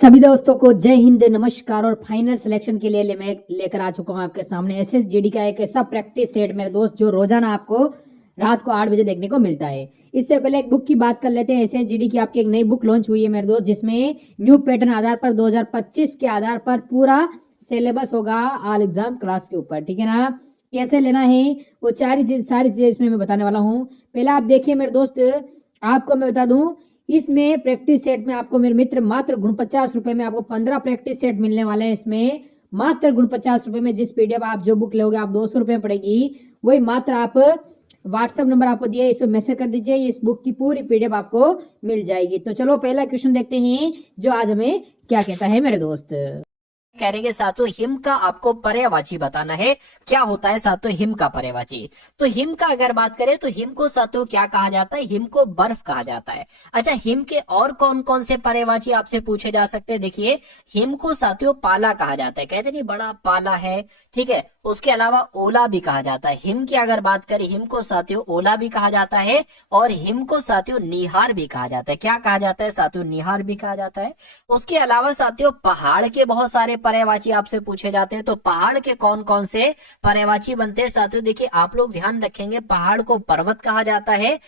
सभी दोस्तों को जय हिंद, नमस्कार। और फाइनल सिलेक्शन के लिए मैं लेकर आ चुका हूं आपके सामने एसएसजीडी का एक ऐसा प्रैक्टिस सेट मेरे दोस्त जो रोजाना आपको रात को 8 बजे देखने को मिलता है। इससे पहले एक बुक की बात कर लेते हैं। एसएसजीडी की आपकी एक नई बुक लॉन्च हुई है मेरे दोस्त, जिसमें न्यू पैटर्न आधार पर 2025 के आधार पर पूरा सिलेबस होगा ऑल एग्जाम क्लास के ऊपर। ठीक है ना? कैसे लेना है वो सारी चीजें इसमें मैं बताने वाला हूँ। पहले आप देखिए मेरे दोस्त, आपको मैं बता दूं, इसमें प्रैक्टिस सेट में आपको मेरे मित्र मात्र गुण 50 रुपए में आपको 15 प्रैक्टिस सेट मिलने वाले हैं। इसमें मात्र गुण 50 रुपए में जिस पीडीएफ आप जो बुक लोगे आप 200 रुपए पड़ेगी, वही मात्र आप व्हाट्सएप नंबर आपको दिया है, इस पर मैसेज कर दीजिए, इस बुक की पूरी पीडीएफ आपको मिल जाएगी। तो चलो पहला क्वेश्चन देखते हैं जो आज हमें क्या कहता है मेरे दोस्त। करेंगे साथियों, हिम का आपको पर्यायवाची बताना है। क्या होता है साथियों हिम का पर्यायवाची? तो हिम का अगर बात करें तो हिम को साथियों क्या कहा जाता है? हिम को बर्फ कहा जाता है। अच्छा, हिम के और कौन कौन से पर्यायवाची आपसे पूछे जा सकते हैं? देखिए, हिम को साथियों पाला कहा जाता है, कहते नहीं बड़ा पाला है, ठीक है। उसके अलावा ओला भी कहा जाता है। हिम की अगर बात करें, हिम को साथियों ओला भी कहा जाता है और हिम को साथियों निहार भी कहा जाता है। क्या कहा जाता है साथियों? निहार भी कहा जाता है। उसके अलावा साथियों पहाड़ के बहुत सारे पर्यायवाची आपसे पूछे जाते हैं। तो पहाड़ के कौन कौन से पर्यायवाची बनते हैं साथियों? देखिए, आप लोग ध्यान रखेंगे, पहाड़ को पर्वत कहा जाता है।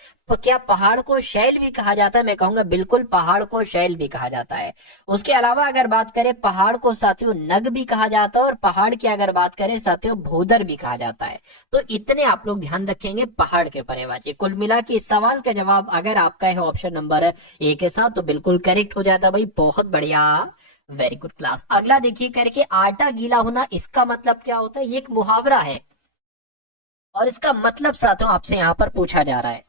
क्या पहाड़ को शैल भी कहा जाता है? मैं कहूंगा बिल्कुल, पहाड़ को शैल भी कहा जाता है। उसके अलावा अगर बात करें, पहाड़ को साथियों नग भी कहा जाता है और पहाड़ की अगर बात करें साथियों भूदर भी कहा जाता है। तो इतने आप लोग ध्यान रखेंगे पहाड़ के पर्यायवाची। कुल मिला के इस सवाल का जवाब अगर आपका है ऑप्शन नंबर ए के साथ तो बिल्कुल करेक्ट हो जाता भाई। बहुत बढ़िया, वेरी गुड क्लास। अगला देखिए करके, आटा गीला होना, इसका मतलब क्या होता है? ये एक मुहावरा है और इसका मतलब साथियों आपसे यहां पर पूछा जा रहा है।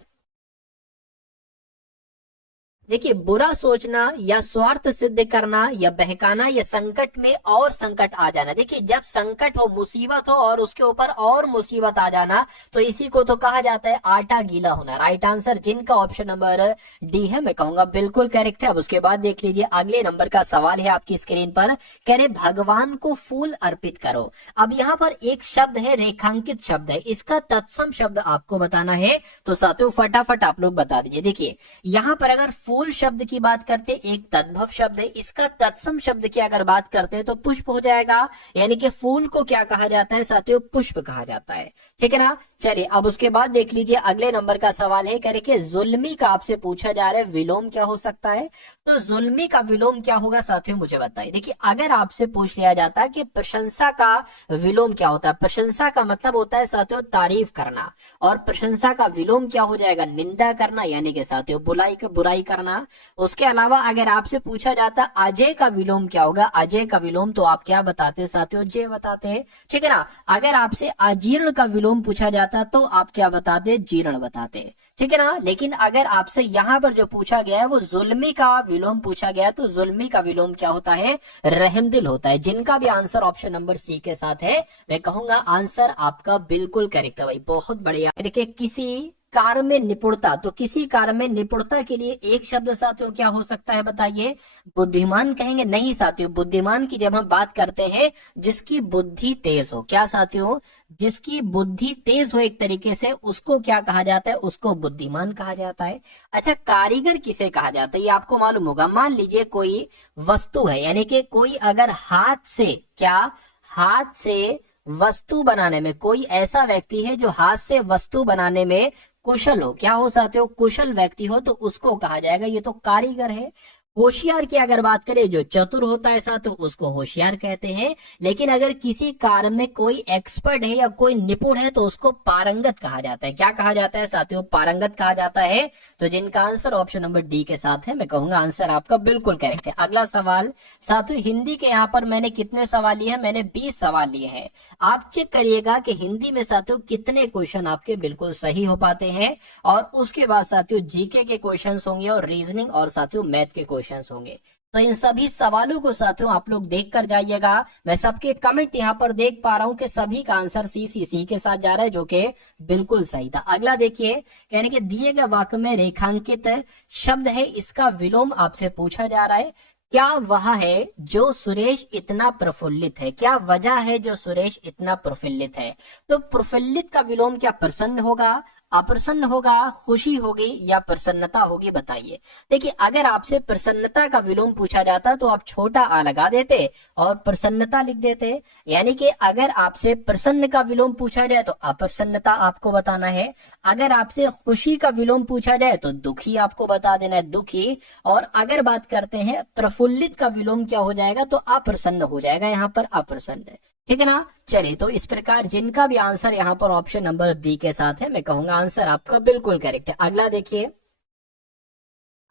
देखिए, बुरा सोचना या स्वार्थ सिद्ध करना या बहकाना या संकट में और संकट आ जाना। देखिए, जब संकट हो, मुसीबत हो और उसके ऊपर और मुसीबत आ जाना, तो इसी को तो कहा जाता है आटा गीला होना। राइट आंसर जिनका ऑप्शन नंबर डी है, मैं कहूंगा बिल्कुल करेक्ट है। अब उसके बाद देख लीजिए, अगले नंबर का सवाल है आपकी स्क्रीन पर, कह रहे भगवान को फूल अर्पित करो। अब यहाँ पर एक शब्द है, रेखांकित शब्द है, इसका तत्सम शब्द आपको बताना है। तो साथियों फटाफट आप लोग बता दीजिए। देखिए, यहाँ पर अगर फूल शब्द की बात करते, एक तद्भव शब्द है, इसका तत्सम शब्द की अगर बात करते हैं तो पुष्प हो जाएगा। यानी कि फूल को क्या कहा जाता है साथियों? पुष्प कहा जाता है। ठीक है ना? चलिए, अब उसके बाद देख लीजिए, अगले नंबर का सवाल है, कह रहे कि जुल्मी का आपसे पूछा जा रहा है विलोम क्या हो सकता है। तो जुल्मी का विलोम क्या होगा साथियों, मुझे बताइए। देखिए, अगर आपसे पूछ लिया जाता है कि प्रशंसा का विलोम क्या होता है, प्रशंसा का मतलब होता है साथियों तारीफ करना, और प्रशंसा का विलोम क्या हो जाएगा? निंदा करना, यानी कि साथियों बुराई करना। उसके अलावा अगर आपसे पूछा जाता अजय का विलोम क्या होगा, अजय का विलोम, तो आप क्या बताते साथियों? जय बताते हैं। ठीक है ना? अगर आपसे अजीर्ण का विलोम पूछा जाता तो आप क्या बताते? जीर्ण बताते। ठीक है ना? लेकिन अगर आपसे यहाँ पर जो पूछा गया है वो जुल्मी का विलोम पूछा गया, तो जुल्मी का विलोम क्या होता है? रहमदिल होता है। जिनका भी आंसर ऑप्शन नंबर सी के साथ है, मैं कहूंगा आंसर आपका बिल्कुल करेक्ट है भाई। बहुत बढ़िया। देखिए, किसी कार्य में निपुणता, तो किसी कार्य में निपुणता के लिए एक शब्द साथियों क्या हो सकता है बताइए? बुद्धिमान कहेंगे? नहीं साथियों, बुद्धिमान की जब हम बात करते हैं, जिसकी बुद्धि तेज हो, क्या साथियों? जिसकी बुद्धि तेज हो एक तरीके से, उसको क्या कहा जाता है? उसको बुद्धिमान कहा जाता है। अच्छा, कारीगर किसे कहा जाता है? ये आपको मालूम होगा। मान लीजिए कोई वस्तु है, यानी कि कोई अगर हाथ से, क्या हाथ से वस्तु बनाने में, कोई ऐसा व्यक्ति है जो हाथ से वस्तु बनाने में कुशल हो, क्या हो साथियों? कुशल व्यक्ति हो, तो उसको कहा जाएगा ये तो कारीगर है। होशियार की अगर बात करें, जो चतुर होता है साथियों उसको होशियार कहते हैं। लेकिन अगर किसी कार्य में कोई एक्सपर्ट है या कोई निपुण है तो उसको पारंगत कहा जाता है। क्या कहा जाता है साथियों? पारंगत कहा जाता है। तो जिनका आंसर ऑप्शन नंबर डी के साथ है, मैं कहूंगा आंसर आपका बिल्कुल करेक्ट है। अगला सवाल साथियों, हिंदी के यहाँ पर मैंने कितने सवाल लिए हैं? मैंने 20 सवाल लिए हैं। आप चेक करिएगा कि हिंदी में साथियों कितने क्वेश्चन आपके बिल्कुल सही हो पाते हैं, और उसके बाद साथियों जीके के क्वेश्चन होंगे और रीजनिंग और साथियों मैथ के क्वेश्चन होंगे। तो इन सभी सवालों को साथियों आप लोग देख कर जाइएगा। मैं सबके कमेंट यहाँ पर देख पा रहा हूं कि सभी का आंसर सी के साथ जा रहा है, जो कि बिल्कुल सही था। अगला देखिए, कहने के दिए गए वाक्य में रेखांकित शब्द है, इसका विलोम आपसे पूछा जा रहा है। क्या वह है जो सुरेश इतना प्रफुल्लित है? क्या वजह है जो सुरेश इतना प्रफुल्लित है? तो प्रफुल्लित का विलोम क्या प्रसन्न होगा, अप्रसन्न होगा, खुशी होगी या प्रसन्नता होगी, बताइए। देखिए अगर आपसे प्रसन्नता का विलोम पूछा जाता तो आप छोटा आ लगा देते और प्रसन्नता लिख देते। यानी कि अगर आपसे प्रसन्न का विलोम पूछा जाए तो अप्रसन्नता आपको बताना है, अगर आपसे खुशी का विलोम पूछा जाए तो दुखी आपको बता देना है, दुखी। और अगर बात करते हैं प्रफुल्लित का विलोम क्या हो जाएगा तो अप्रसन्न हो जाएगा, यहाँ पर अप्रसन्न। ठीक है ना। चलिए तो इस प्रकार जिनका भी आंसर यहाँ पर ऑप्शन नंबर बी के साथ है, मैं कहूंगा आंसर आपका बिल्कुल करेक्ट है। अगला देखिए,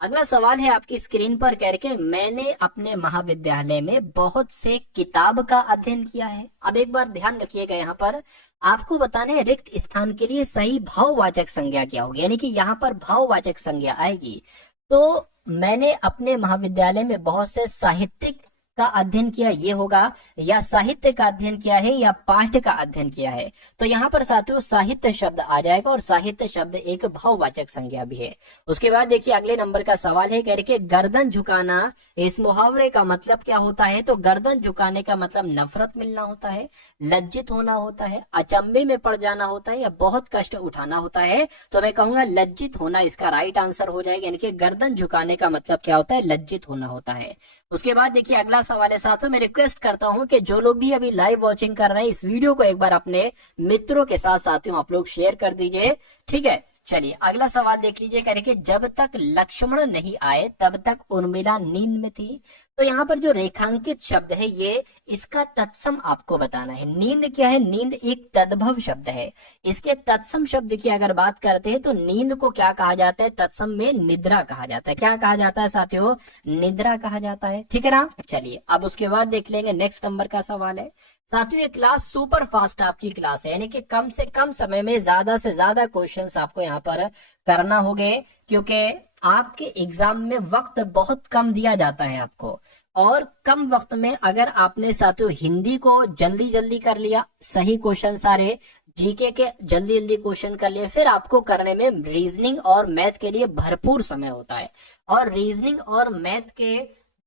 अगला सवाल है आपकी स्क्रीन पर, कह रहे मैंने अपने महाविद्यालय में बहुत से किताब का अध्ययन किया है। अब एक बार ध्यान रखिएगा, यहाँ पर आपको बताने हैं रिक्त स्थान के लिए सही भाववाचक संज्ञा क्या होगी, यानी कि यहाँ पर भाववाचक संज्ञा आएगी। तो मैंने अपने महाविद्यालय में बहुत से साहित्यिक का अध्ययन किया, ये होगा, या साहित्य का अध्ययन किया है या पाठ्य का अध्ययन किया है। तो यहाँ पर साथियों साहित्य शब्द आ जाएगा और साहित्य शब्द एक भाववाचक संज्ञा भी है। उसके बाद देखिए अगले नंबर का सवाल है, कह रहे गर्दन झुकाना, इस मुहावरे का मतलब क्या होता है। तो गर्दन झुकाने का मतलब नफरत मिलना होता है, लज्जित होना होता है, अचंभे में पड़ जाना होता है या बहुत कष्ट उठाना होता है। तो मैं कहूंगा लज्जित होना इसका राइट आंसर हो जाएगा, यानी कि गर्दन झुकाने का मतलब क्या होता है, लज्जित होना होता है। उसके बाद देखिए अगला सवाल है साथियों, मैं रिक्वेस्ट करता हूं कि जो लोग भी अभी लाइव वॉचिंग कर रहे हैं इस वीडियो को एक बार अपने मित्रों के साथ साथियों आप लोग शेयर कर दीजिए। ठीक है, चलिए अगला सवाल देख लीजिए, कह रहे जब तक लक्ष्मण नहीं आए तब तक उर्मिला नींद में थी। तो यहाँ पर जो रेखांकित शब्द है ये इसका तत्सम आपको बताना है। नींद क्या है, नींद एक तद्भव शब्द है, इसके तत्सम शब्द की अगर बात करते हैं तो नींद को क्या कहा जाता है, तत्सम में निद्रा कहा जाता है। क्या कहा जाता है साथियों, निद्रा कहा जाता है। ठीक है ना। चलिए अब उसके बाद देख लेंगे नेक्स्ट नंबर का सवाल है साथियों, ये क्लास सुपर फास्ट आपकी क्लास है, यानी कि कम से कम समय में ज्यादा से ज्यादा क्वेश्चंस आपको यहाँ पर करना होंगे, क्योंकि आपके एग्जाम में वक्त बहुत कम दिया जाता है आपको। और कम वक्त में अगर आपने साथियों हिंदी को जल्दी जल्दी कर लिया, सही क्वेश्चन सारे, जीके के जल्दी जल्दी क्वेश्चन कर लिए, फिर आपको करने में रीजनिंग और मैथ के लिए भरपूर समय होता है। और रीजनिंग और मैथ के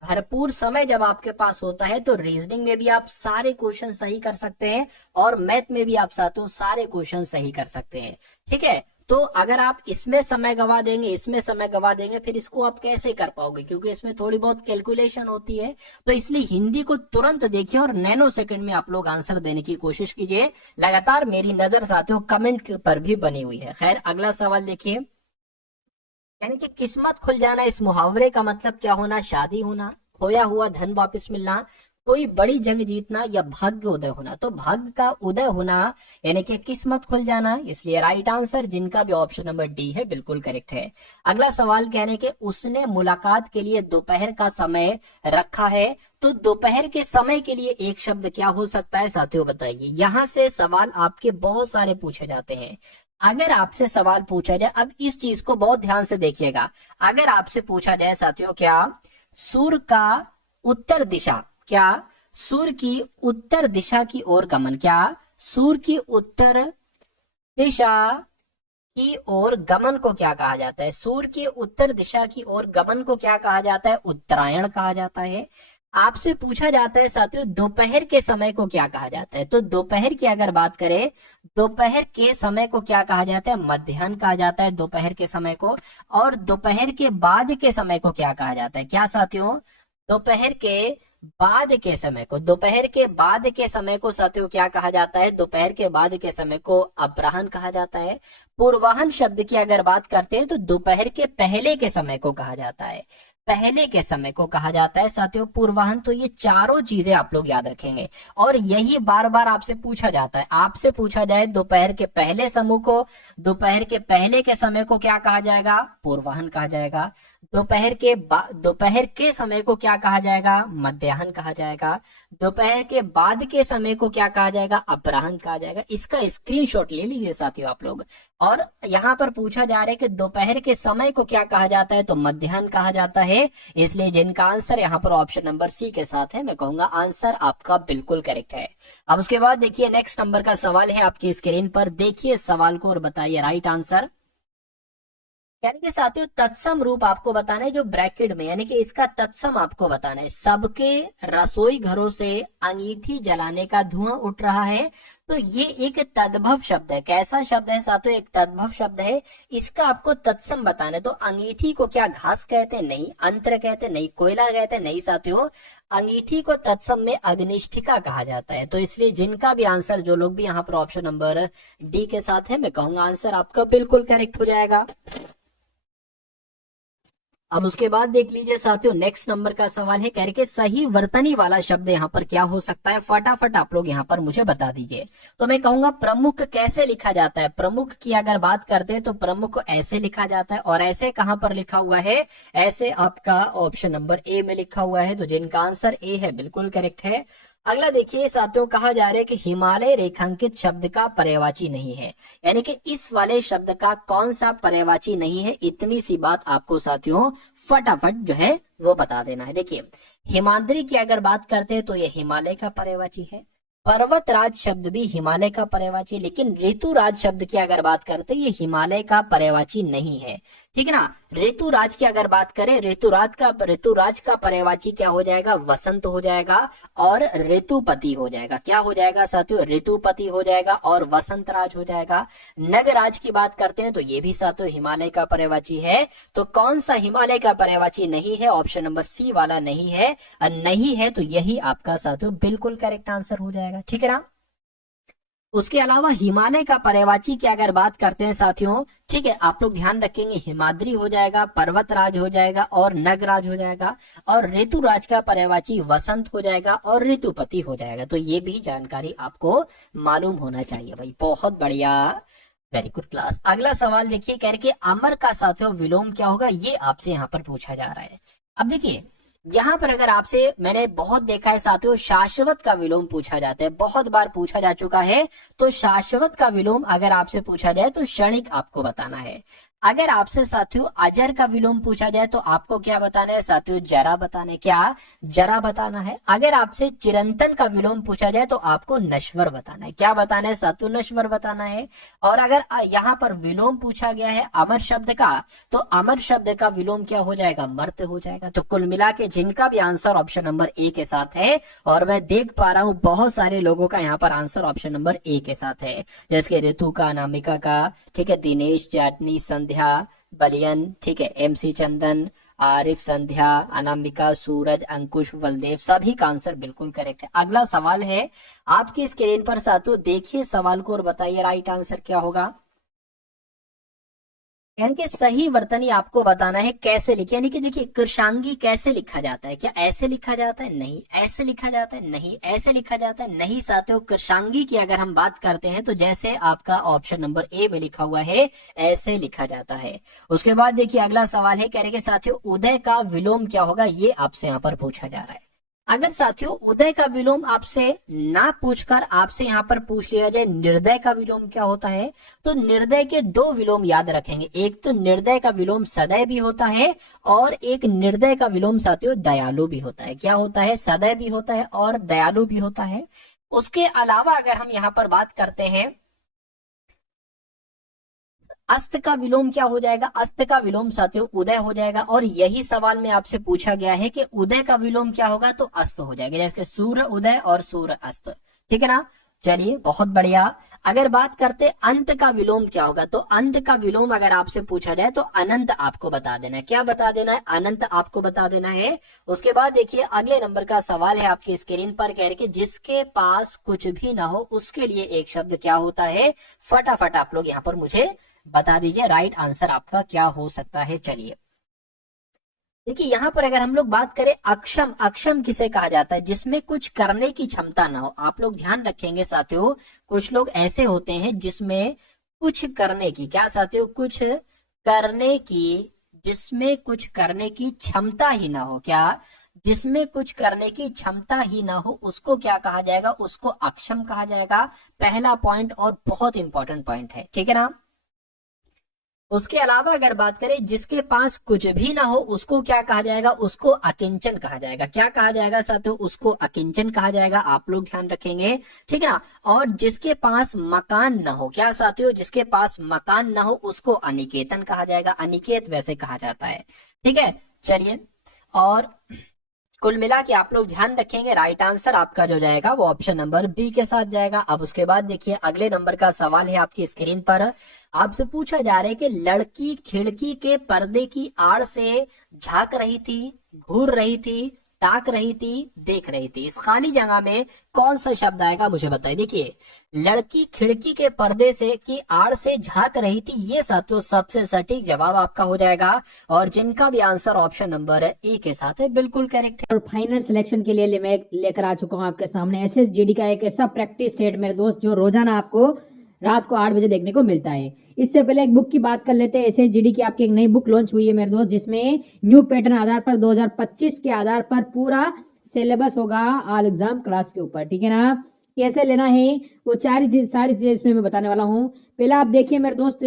भरपूर समय जब आपके पास होता है तो रीजनिंग में भी आप सारे क्वेश्चन सही कर सकते हैं और मैथ में भी आप साथियों सारे क्वेश्चन सही कर सकते हैं। ठीक है, तो अगर आप इसमें समय गवा देंगे, इसमें समय गवा देंगे, फिर इसको आप कैसे कर पाओगे, क्योंकि इसमें थोड़ी बहुत कैलकुलेशन होती है। तो इसलिए हिंदी को तुरंत देखिए और नैनो सेकंड में आप लोग आंसर देने की कोशिश कीजिए। लगातार मेरी नजर साथियों कमेंट पर भी बनी हुई है। खैर अगला सवाल देखिए, यानी कि किस्मत खुल जाना, इस मुहावरे का मतलब क्या होना, शादी होना, खोया हुआ धन वापस मिलना, कोई बड़ी जंग जीतना या भाग्य उदय होना। तो भाग्य का उदय होना यानी कि किस्मत खुल जाना, इसलिए राइट आंसर जिनका भी ऑप्शन नंबर डी है बिल्कुल करेक्ट है। अगला सवाल कहने के उसने मुलाकात के लिए दोपहर का समय रखा है। तो दोपहर के समय के लिए एक शब्द क्या हो सकता है साथियों, बताइए। यहाँ से सवाल आपके बहुत सारे पूछे जाते हैं। अगर आपसे सवाल पूछा जाए, अब इस चीज को बहुत ध्यान से देखिएगा, अगर आपसे पूछा जाए साथियों क्या सूर्य का उत्तर दिशा, क्या सूर्य की उत्तर दिशा की ओर गमन, क्या सूर्य की उत्तर दिशा की ओर गमन को क्या कहा जाता है, सूर्य की उत्तर दिशा की ओर गमन को क्या कहा जाता है, उत्तरायण कहा जाता है। आपसे पूछा जाता है साथियों दोपहर के समय को क्या कहा जाता है। तो दोपहर की अगर बात करें, दोपहर के समय को क्या कहा जाता है, मध्याह्न कहा जाता है दोपहर के समय को। और दोपहर के बाद के समय को क्या कहा जाता है, क्या साथियों, दोपहर के बाद के समय को, दोपहर के बाद के समय को साथियों क्या कहा जाता है, दोपहर के बाद के समय को अपराह्न कहा जाता है। पूर्वाह्न शब्द की अगर बात करते हैं तो दोपहर के पहले के समय को कहा जाता है, पहले के समय को कहा जाता है साथियों पूर्वाह्न। तो ये चारों चीजें आप लोग याद रखेंगे और यही बार बार आपसे पूछा जाता है। आपसे पूछा जाए दोपहर के पहले समूह को, दोपहर के पहले के समय को क्या कहा जाएगा, पूर्वाह्न कहा जाएगा। दोपहर के समय को क्या कहा जाएगा, मध्याह्न कहा जाएगा। दोपहर के बाद के समय को क्या कहा जाएगा, अपराह्न कहा जाएगा। इसका स्क्रीनशॉट ले लीजिए साथियों आप लोग। और यहाँ पर पूछा जा रहा है कि दोपहर के समय को क्या कहा जाता है, तो मध्याह्न कहा जाता है। इसलिए जिनका आंसर यहाँ पर ऑप्शन नंबर सी के साथ है, मैं कहूंगा आंसर आपका बिल्कुल करेक्ट है। अब उसके बाद देखिए नेक्स्ट नंबर का सवाल है आपकी स्क्रीन पर, देखिए सवाल को और बताइए राइट आंसर। यानी कि साथियों तत्सम रूप आपको बताना है, जो ब्रैकेट में यानी कि इसका तत्सम आपको बताना है। सबके रसोई घरों से अंगीठी जलाने का धुआं उठ रहा है। तो ये एक तद्भव शब्द है। कैसा शब्द है साथियों? एक तद्भव शब्द है। इसका आपको तत्सम बताना है। तो अंगीठी को क्या घास कहते हैं? नहीं। अंतर कहते हैं? नहीं। कोयला कहते हैं? नहीं साथियों। अंगीठी को तत्सम में अग्निष्ठिका कहा जाता है। तो इसलिए जिनका भी आंसर, जो लोग भी यहाँ पर ऑप्शन नंबर डी के साथ है, मैं कहूंगा आंसर आपका बिल्कुल करेक्ट हो जाएगा। अब उसके बाद देख लीजिए साथियों, नेक्स्ट नंबर का सवाल है, कह रहे सही वर्तनी वाला शब्द यहाँ पर क्या हो सकता है? फटाफट आप लोग यहाँ पर मुझे बता दीजिए। तो मैं कहूंगा प्रमुख कैसे लिखा जाता है? प्रमुख की अगर बात करते हैं तो प्रमुख को ऐसे लिखा जाता है। और ऐसे कहां पर लिखा हुआ है? ऐसे आपका ऑप्शन नंबर ए में लिखा हुआ है। तो जिनका आंसर ए है बिल्कुल करेक्ट है। अगला देखिए साथियों, कहा जा रहा है कि हिमालय रेखांकित शब्द का पर्यायवाची नहीं है। यानी कि इस वाले शब्द का कौन सा पर्यायवाची नहीं है? इतनी सी बात आपको साथियों फटाफट जो है वो बता देना है। देखिए, हिमाद्री की अगर बात करते हैं तो ये हिमालय का पर्यायवाची है। पर्वतराज शब्द भी हिमालय का पर्यायवाची, लेकिन ऋतुराज शब्द की अगर बात करते हैं ये हिमालय का पर्यायवाची नहीं है। ठीक है ना। ऋतुराज की अगर बात करें, ऋतुराज का पर्यायवाची क्या हो जाएगा? वसंत हो जाएगा और ऋतुपति हो जाएगा। क्या हो जाएगा साथियों? ऋतुपति हो जाएगा और वसंत राज हो जाएगा। नगराज की बात करते हैं तो ये भी साथियों हिमालय का पर्यायवाची है। तो कौन सा हिमालय का पर्यायवाची नहीं है? ऑप्शन नंबर सी वाला नहीं है। नहीं है तो यही आपका साथियों बिल्कुल करेक्ट आंसर हो जाएगा। ठीक है ना। उसके अलावा हिमालय का पर्यायवाची की अगर बात करते हैं साथियों, ठीक है, आप लोग ध्यान रखेंगे, हिमाद्री हो जाएगा, पर्वतराज हो जाएगा और नगराज हो जाएगा। और ऋतुराज का पर्यायवाची वसंत हो जाएगा और ऋतुपति हो जाएगा। तो ये भी जानकारी आपको मालूम होना चाहिए भाई। बहुत बढ़िया, वेरी गुड क्लास। अगला सवाल देखिए, कह रहे अमर का साथियों विलोम क्या होगा? ये आपसे यहाँ पर पूछा जा रहा है। अब देखिए, यहाँ पर अगर आपसे, मैंने बहुत देखा है साथियों, शाश्वत का विलोम पूछा जाता है, बहुत बार पूछा जा चुका है। तो शाश्वत का विलोम अगर आपसे पूछा जाए तो क्षणिक आपको बताना है। अगर आपसे साथियों अजर का विलोम पूछा जाए तो आपको क्या बताना है साथियों? जरा बताना है। क्या? जरा बताना है। अगर आपसे चिरंतन का विलोम पूछा जाए तो आपको नश्वर बताना है। क्या बताना है साथियों? नश्वर बताना है। और अगर यहाँ पर विलोम पूछा गया है अमर शब्द का, तो अमर शब्द का विलोम क्या हो जाएगा? मर्त हो जाएगा। तो कुल मिला के जिनका भी आंसर ऑप्शन नंबर ए के साथ है, और मैं देख पा रहा हूं बहुत सारे लोगों का यहाँ पर आंसर ऑप्शन नंबर ए के साथ है, जैसे ऋतु का, अनामिका का, ठीक है, दिनेश, जाटनी, संध्या, बलियन, ठीक है, एमसी चंदन, आरिफ, संध्या, अनामिका, सूरज, अंकुश, बलदेव, सभी का आंसर बिल्कुल करेक्ट है। अगला सवाल है आपकी स्क्रीन पर साथियों, देखिए सवाल को और बताइए राइट आंसर क्या होगा। यानी कि सही वर्तनी आपको बताना है कैसे लिखे। यानी कि देखिए, कृषांगी कैसे लिखा जाता है? क्या ऐसे लिखा जाता है? नहीं। ऐसे लिखा जाता है? नहीं। ऐसे लिखा जाता है? नहीं साथियों। कृषांगी की अगर हम बात करते हैं तो जैसे आपका ऑप्शन नंबर ए में लिखा हुआ है ऐसे लिखा जाता है। उसके बाद देखिए अगला सवाल है, कह रहे साथियों उदय का विलोम क्या होगा? ये आपसे यहाँ पर पूछा जा रहा है। अगर साथियों उदय का विलोम आपसे ना पूछकर आपसे यहाँ पर पूछ लिया जाए निर्दय का विलोम क्या होता है, तो निर्दय के दो विलोम याद रखेंगे। एक तो निर्दय का विलोम सदैव भी होता है, और एक निर्दय का विलोम साथियों दयालु भी होता है। क्या होता है? सदैव भी होता है और दयालु भी होता है। उसके अलावा अगर हम यहाँ पर बात करते हैं, अस्त का विलोम क्या हो जाएगा? अस्त का विलोम साथियों उदय हो जाएगा। और यही सवाल में आपसे पूछा गया है कि उदय का विलोम क्या होगा, तो अस्त हो जाएगा, जैसे सूर्य उदय और सूर्य अस्त। ठीक है ना। चलिए बहुत बढ़िया। अगर बात करते अंत का विलोम क्या होगा, तो अंत का विलोम अगर आपसे पूछा जाए तो अनंत आपको बता देना है। क्या बता देना है? अनंत आपको बता देना है। उसके बाद देखिए अगले नंबर का सवाल है आपकी स्क्रीन पर, कह रहे कि जिसके पास कुछ भी ना हो उसके लिए एक शब्द क्या होता है? फटाफट आप लोग यहाँ पर मुझे बता दीजिए राइट आंसर आपका क्या हो सकता है। चलिए देखिए, यहाँ पर अगर हम लोग बात करें अक्षम, अक्षम किसे कहा जाता है? जिसमें कुछ करने की क्षमता ना हो। आप लोग ध्यान रखेंगे साथियों, कुछ लोग ऐसे होते हैं जिसमें कुछ करने की, क्या साथियों? कुछ करने की, जिसमें कुछ करने की क्षमता ही ना हो। क्या? जिसमें कुछ करने की क्षमता ही ना हो उसको क्या कहा जाएगा? उसको अक्षम कहा जाएगा। पहला पॉइंट और बहुत इंपॉर्टेंट पॉइंट है। ठीक है ना। उसके अलावा अगर बात करें जिसके पास कुछ भी ना हो उसको क्या कहा जाएगा, उसको अकिंचन कहा जाएगा। क्या कहा जाएगा साथियों, उसको अकिंचन कहा जाएगा, आप लोग ध्यान रखेंगे, ठीक है ना। और जिसके पास मकान ना हो, क्या साथियों, जिसके पास मकान ना हो उसको अनिकेतन कहा जाएगा, अनिकेत वैसे कहा जाता है, ठीक है। चलिए, और कुल मिला के आप लोग ध्यान रखेंगे, राइट आंसर आपका जो जाएगा वो ऑप्शन नंबर बी के साथ जाएगा। अब उसके बाद देखिए अगले नंबर का सवाल है आपकी स्क्रीन पर, आपसे पूछा जा रहा है कि लड़की खिड़की के पर्दे की आड़ से झांक रही थी, घूर रही थी, ताक रही थी, देख रही थी। इस खाली जगह में कौन सा शब्द आएगा मुझे बताइए। देखिए, लड़की खिड़की के पर्दे से की आड़ से झांक रही थी, ये साथियों सबसे सटीक जवाब आपका हो जाएगा, और जिनका भी आंसर ऑप्शन नंबर ए के साथ है बिल्कुल करेक्ट है। और फाइनल सिलेक्शन के लिए मैं लेकर आ चुका हूँ आपके सामने SSGD का एक ऐसा प्रैक्टिस सेट मेरे दोस्त जो रोजाना आपको रात को 8 बजे देखने को मिलता है। इससे पहले एक बुक की बात कर लेते हैं। SSGD की आपकी एक नई बुक लॉन्च हुई है मेरे दोस्त, जिसमें न्यू पैटर्न आधार पर 2025 के आधार पर पूरा सिलेबस होगा ऑल एग्जाम क्लास के ऊपर, ठीक है ना। कैसे लेना है वो सारी चीजें इसमें मैं बताने वाला हूँ। पहले आप देखिए मेरे दोस्त,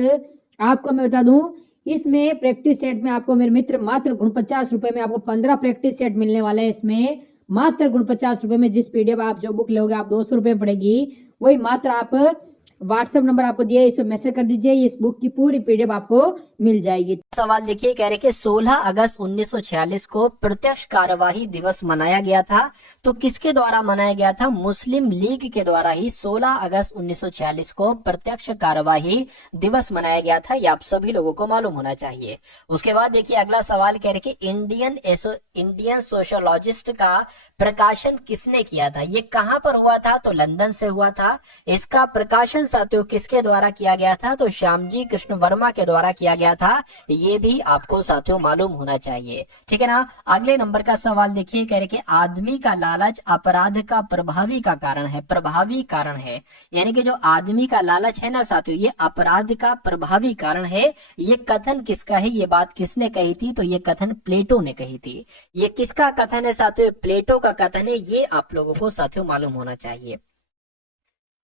आपको मैं बता दूं, इसमें प्रैक्टिस सेट में आपको मेरे मित्र मात्र 49 रुपए में आपको 15 प्रैक्टिस सेट मिलने वाले हैं। इसमें मात्र 49 रुपए में जिस PDF आप जो बुक लोगे आप 200 रुपए पड़ेगी, वही मात्र आप व्हाट्सएप नंबर आपको दिया है, इस पर मैसेज कर दीजिए, इस बुक की पूरी PDF आपको मिल जाएगी। सवाल देखिए, कह रहे कि 16 अगस्त 1946 को प्रत्यक्ष कार्यवाही दिवस मनाया गया था, तो किसके द्वारा मनाया गया था, मुस्लिम लीग के द्वारा ही 16 अगस्त 1946 को प्रत्यक्ष कार्यवाही दिवस मनाया गया था, ये आप सभी लोगों को मालूम होना चाहिए। उसके बाद देखिए अगला सवाल कह रहे कि इंडियन सोशियोलॉजिस्ट का प्रकाशन किसने किया था, ये कहां पर हुआ था, तो लंदन से हुआ था। इसका प्रकाशन साथियों किसके द्वारा किया गया था, तो श्यामजी कृष्ण वर्मा के द्वारा किया गया था, ये भी आपको साथियों मालूम होना चाहिए, ठीक है ना। अगले नंबर का सवाल देखिए, कह रहे कि आदमी का लालच अपराध का प्रभावी का कारण है, प्रभावी कारण है, यानी कि जो आदमी का लालच है ना साथियों, ये अपराध का प्रभावी कारण है। ये कथन किसका है, ये बात किसने कही थी, तो ये कथन प्लेटो ने कही थी। ये किसका कथन है साथियों, प्लेटो का कथन है, ये आप लोगों को साथियों मालूम होना चाहिए।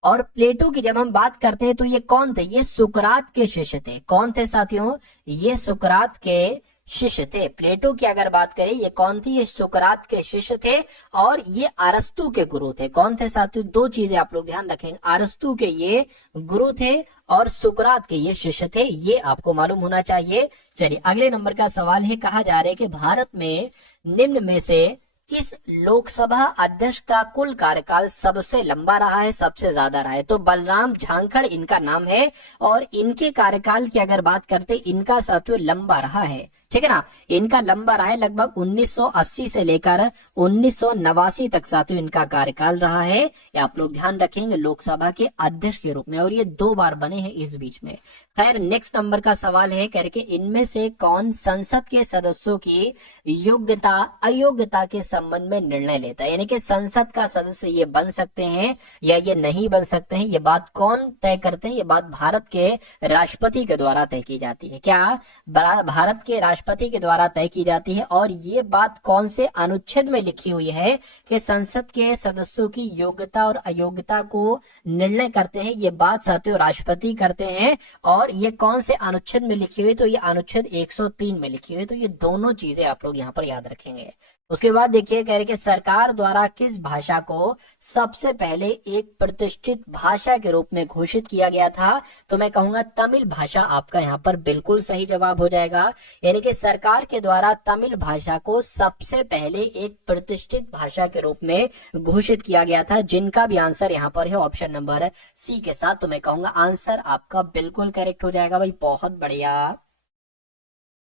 और प्लेटो की जब हम बात करते हैं तो ये कौन थे, ये सुकरात के शिष्य थे। कौन थे साथियों, ये सुकरात के शिष्य थे। प्लेटो की अगर बात करें ये कौन थी, ये सुकरात के शिष्य थे, और ये अरस्तु के गुरु थे। कौन थे साथियों, दो चीजें आप लोग ध्यान रखेंगे, अरस्तु के ये गुरु थे और सुकरात के ये शिष्य थे, ये आपको मालूम होना चाहिए। चलिए अगले नंबर का सवाल है, कहा जा रहा है कि भारत में निम्न में से किस लोकसभा अध्यक्ष का कुल कार्यकाल सबसे लंबा रहा है, सबसे ज्यादा रहा है, तो बलराम झांखड़ इनका नाम है, और इनके कार्यकाल की अगर बात करते इनका साथियों लंबा रहा है, ठीक है ना। इनका लंबा रहा है, लगभग 1980 से लेकर 1989 तक साथियों इनका कार्यकाल रहा है, ये आप लोग ध्यान रखेंगे, लोकसभा के अध्यक्ष के रूप में, और ये 2 बार बने हैं इस बीच में। खैर नेक्स्ट नंबर का सवाल है, कह रहे कि इनमें से कौन संसद के सदस्यों की योग्यता अयोग्यता के संबंध में निर्णय लेता है, यानी कि संसद का सदस्य ये बन सकते हैं या ये नहीं बन सकते हैं, ये बात कौन तय करते हैं, ये बात भारत के राष्ट्रपति के द्वारा तय की जाती है। क्या भारत के राष्ट्रपति के द्वारा तय की जाती है, और ये बात कौन से अनुच्छेद में लिखी हुई है कि संसद के सदस्यों की योग्यता और अयोग्यता को निर्णय करते हैं, ये बात साथियों राष्ट्रपति करते हैं, और ये कौन से अनुच्छेद में लिखी हुई, तो ये अनुच्छेद 103 में लिखी हुई। तो ये दोनों चीजें आप लोग यहाँ पर याद रखेंगे। उसके बाद देखिए कह रहे कि सरकार द्वारा किस भाषा को सबसे पहले एक प्रतिष्ठित भाषा के रूप में घोषित किया गया था, तो मैं कहूंगा तमिल भाषा आपका यहाँ पर बिल्कुल सही जवाब हो जाएगा। यानी कि सरकार के द्वारा तमिल भाषा को सबसे पहले एक प्रतिष्ठित भाषा के रूप में घोषित किया गया था, जिनका भी आंसर यहाँ पर है ऑप्शन नंबर सी के साथ, तो मैं कहूंगा आंसर आपका बिल्कुल करेक्ट हो जाएगा भाई, बहुत बढ़िया,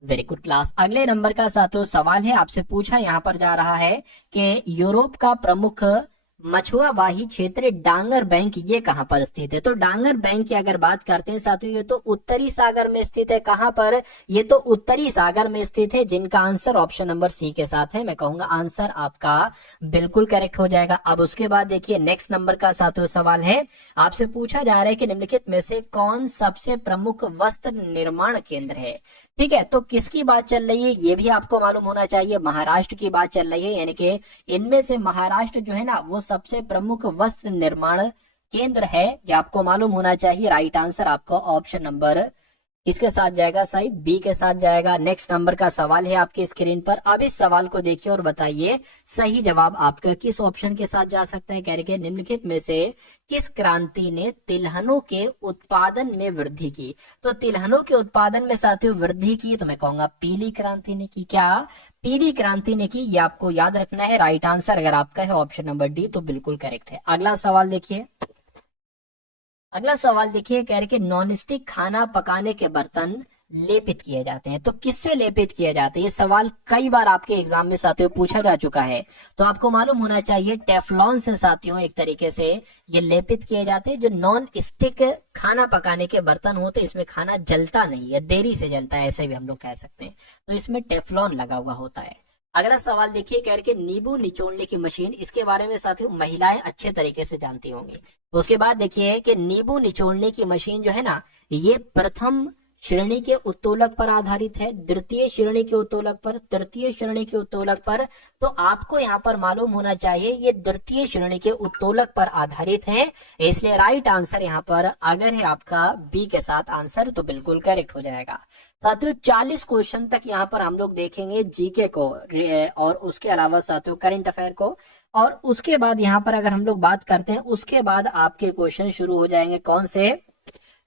वेरी गुड क्लास। अगले नंबर का साथियों सवाल है, आपसे पूछा यहाँ पर जा रहा है कि यूरोप का प्रमुख मछुआवाही क्षेत्र डांगर बैंक ये कहां पर स्थित है, तो डांगर बैंक की अगर बात करते हैं साथियों ये तो उत्तरी सागर में स्थित है। कहां पर, ये तो उत्तरी सागर में स्थित है, जिनका आंसर ऑप्शन नंबर सी के साथ है, मैं कहूंगा आंसर आपका बिल्कुल करेक्ट हो जाएगा। अब उसके बाद देखिए नेक्स्ट नंबर का साथियों सवाल है, आपसे पूछा जा रहा है कि निम्नलिखित में से कौन सबसे प्रमुख वस्त्र निर्माण केंद्र है, ठीक है। तो किसकी बात चल रही है ये भी आपको मालूम होना चाहिए, महाराष्ट्र की बात चल रही है, यानी कि इनमें से महाराष्ट्र जो है ना वो सबसे प्रमुख वस्त्र निर्माण केंद्र है, ये आपको मालूम होना चाहिए। राइट आंसर आपका ऑप्शन नंबर किसके साथ जाएगा? सही, बी के साथ जाएगा। नेक्स्ट नंबर का सवाल है आपकी स्क्रीन पर। अब इस सवाल को देखिए और बताइए सही जवाब आपका किस ऑप्शन के साथ जा सकता है। कह रहे निम्नलिखित में से किस क्रांति ने तिलहनों के उत्पादन में वृद्धि की? तो तिलहनों के उत्पादन में साथियों वृद्धि की तो मैं कहूंगा पीली क्रांति ने की। क्या? पीली क्रांति ने की। ये आपको याद रखना है। राइट आंसर अगर आपका है ऑप्शन नंबर डी तो बिल्कुल करेक्ट है। अगला सवाल देखिए। अगला सवाल देखिए, कह रहे कि नॉन स्टिक खाना पकाने के बर्तन लेपित किए जाते हैं, तो किससे लेपित किए जाते हैं? ये सवाल कई बार आपके एग्जाम में साथियों पूछा जा चुका है, तो आपको मालूम होना चाहिए टेफलॉन से साथियों एक तरीके से ये लेपित किए जाते हैं। जो नॉन स्टिक खाना पकाने के बर्तन होते हैं इसमें खाना जलता नहीं है, देरी से जलता है, ऐसे भी हम लोग कह सकते हैं, तो इसमें टेफलॉन लगा हुआ होता है। अगला सवाल देखिए, कह रहे नींबू निचोड़ने की मशीन, इसके बारे में साथियों महिलाएं अच्छे तरीके से जानती होंगी। तो उसके बाद देखिए कि नींबू निचोड़ने की मशीन जो है ना, ये प्रथम श्रेणी के उत्तोलक पर आधारित है, द्वितीय श्रेणी के उत्तोलक पर, तृतीय श्रेणी के उत्तोलक पर। तो आपको यहाँ पर मालूम होना चाहिए ये द्वितीय श्रेणी के उत्तोलक पर आधारित है, इसलिए राइट आंसर यहाँ पर अगर है आपका बी के साथ आंसर तो बिल्कुल करेक्ट हो जाएगा। साथियों 40 क्वेश्चन तक यहाँ पर हम लोग देखेंगे जीके को और उसके अलावा साथियों करंट अफेयर को, और उसके बाद यहाँ पर अगर हम लोग बात करते हैं उसके बाद आपके क्वेश्चन शुरू हो जाएंगे, कौन से?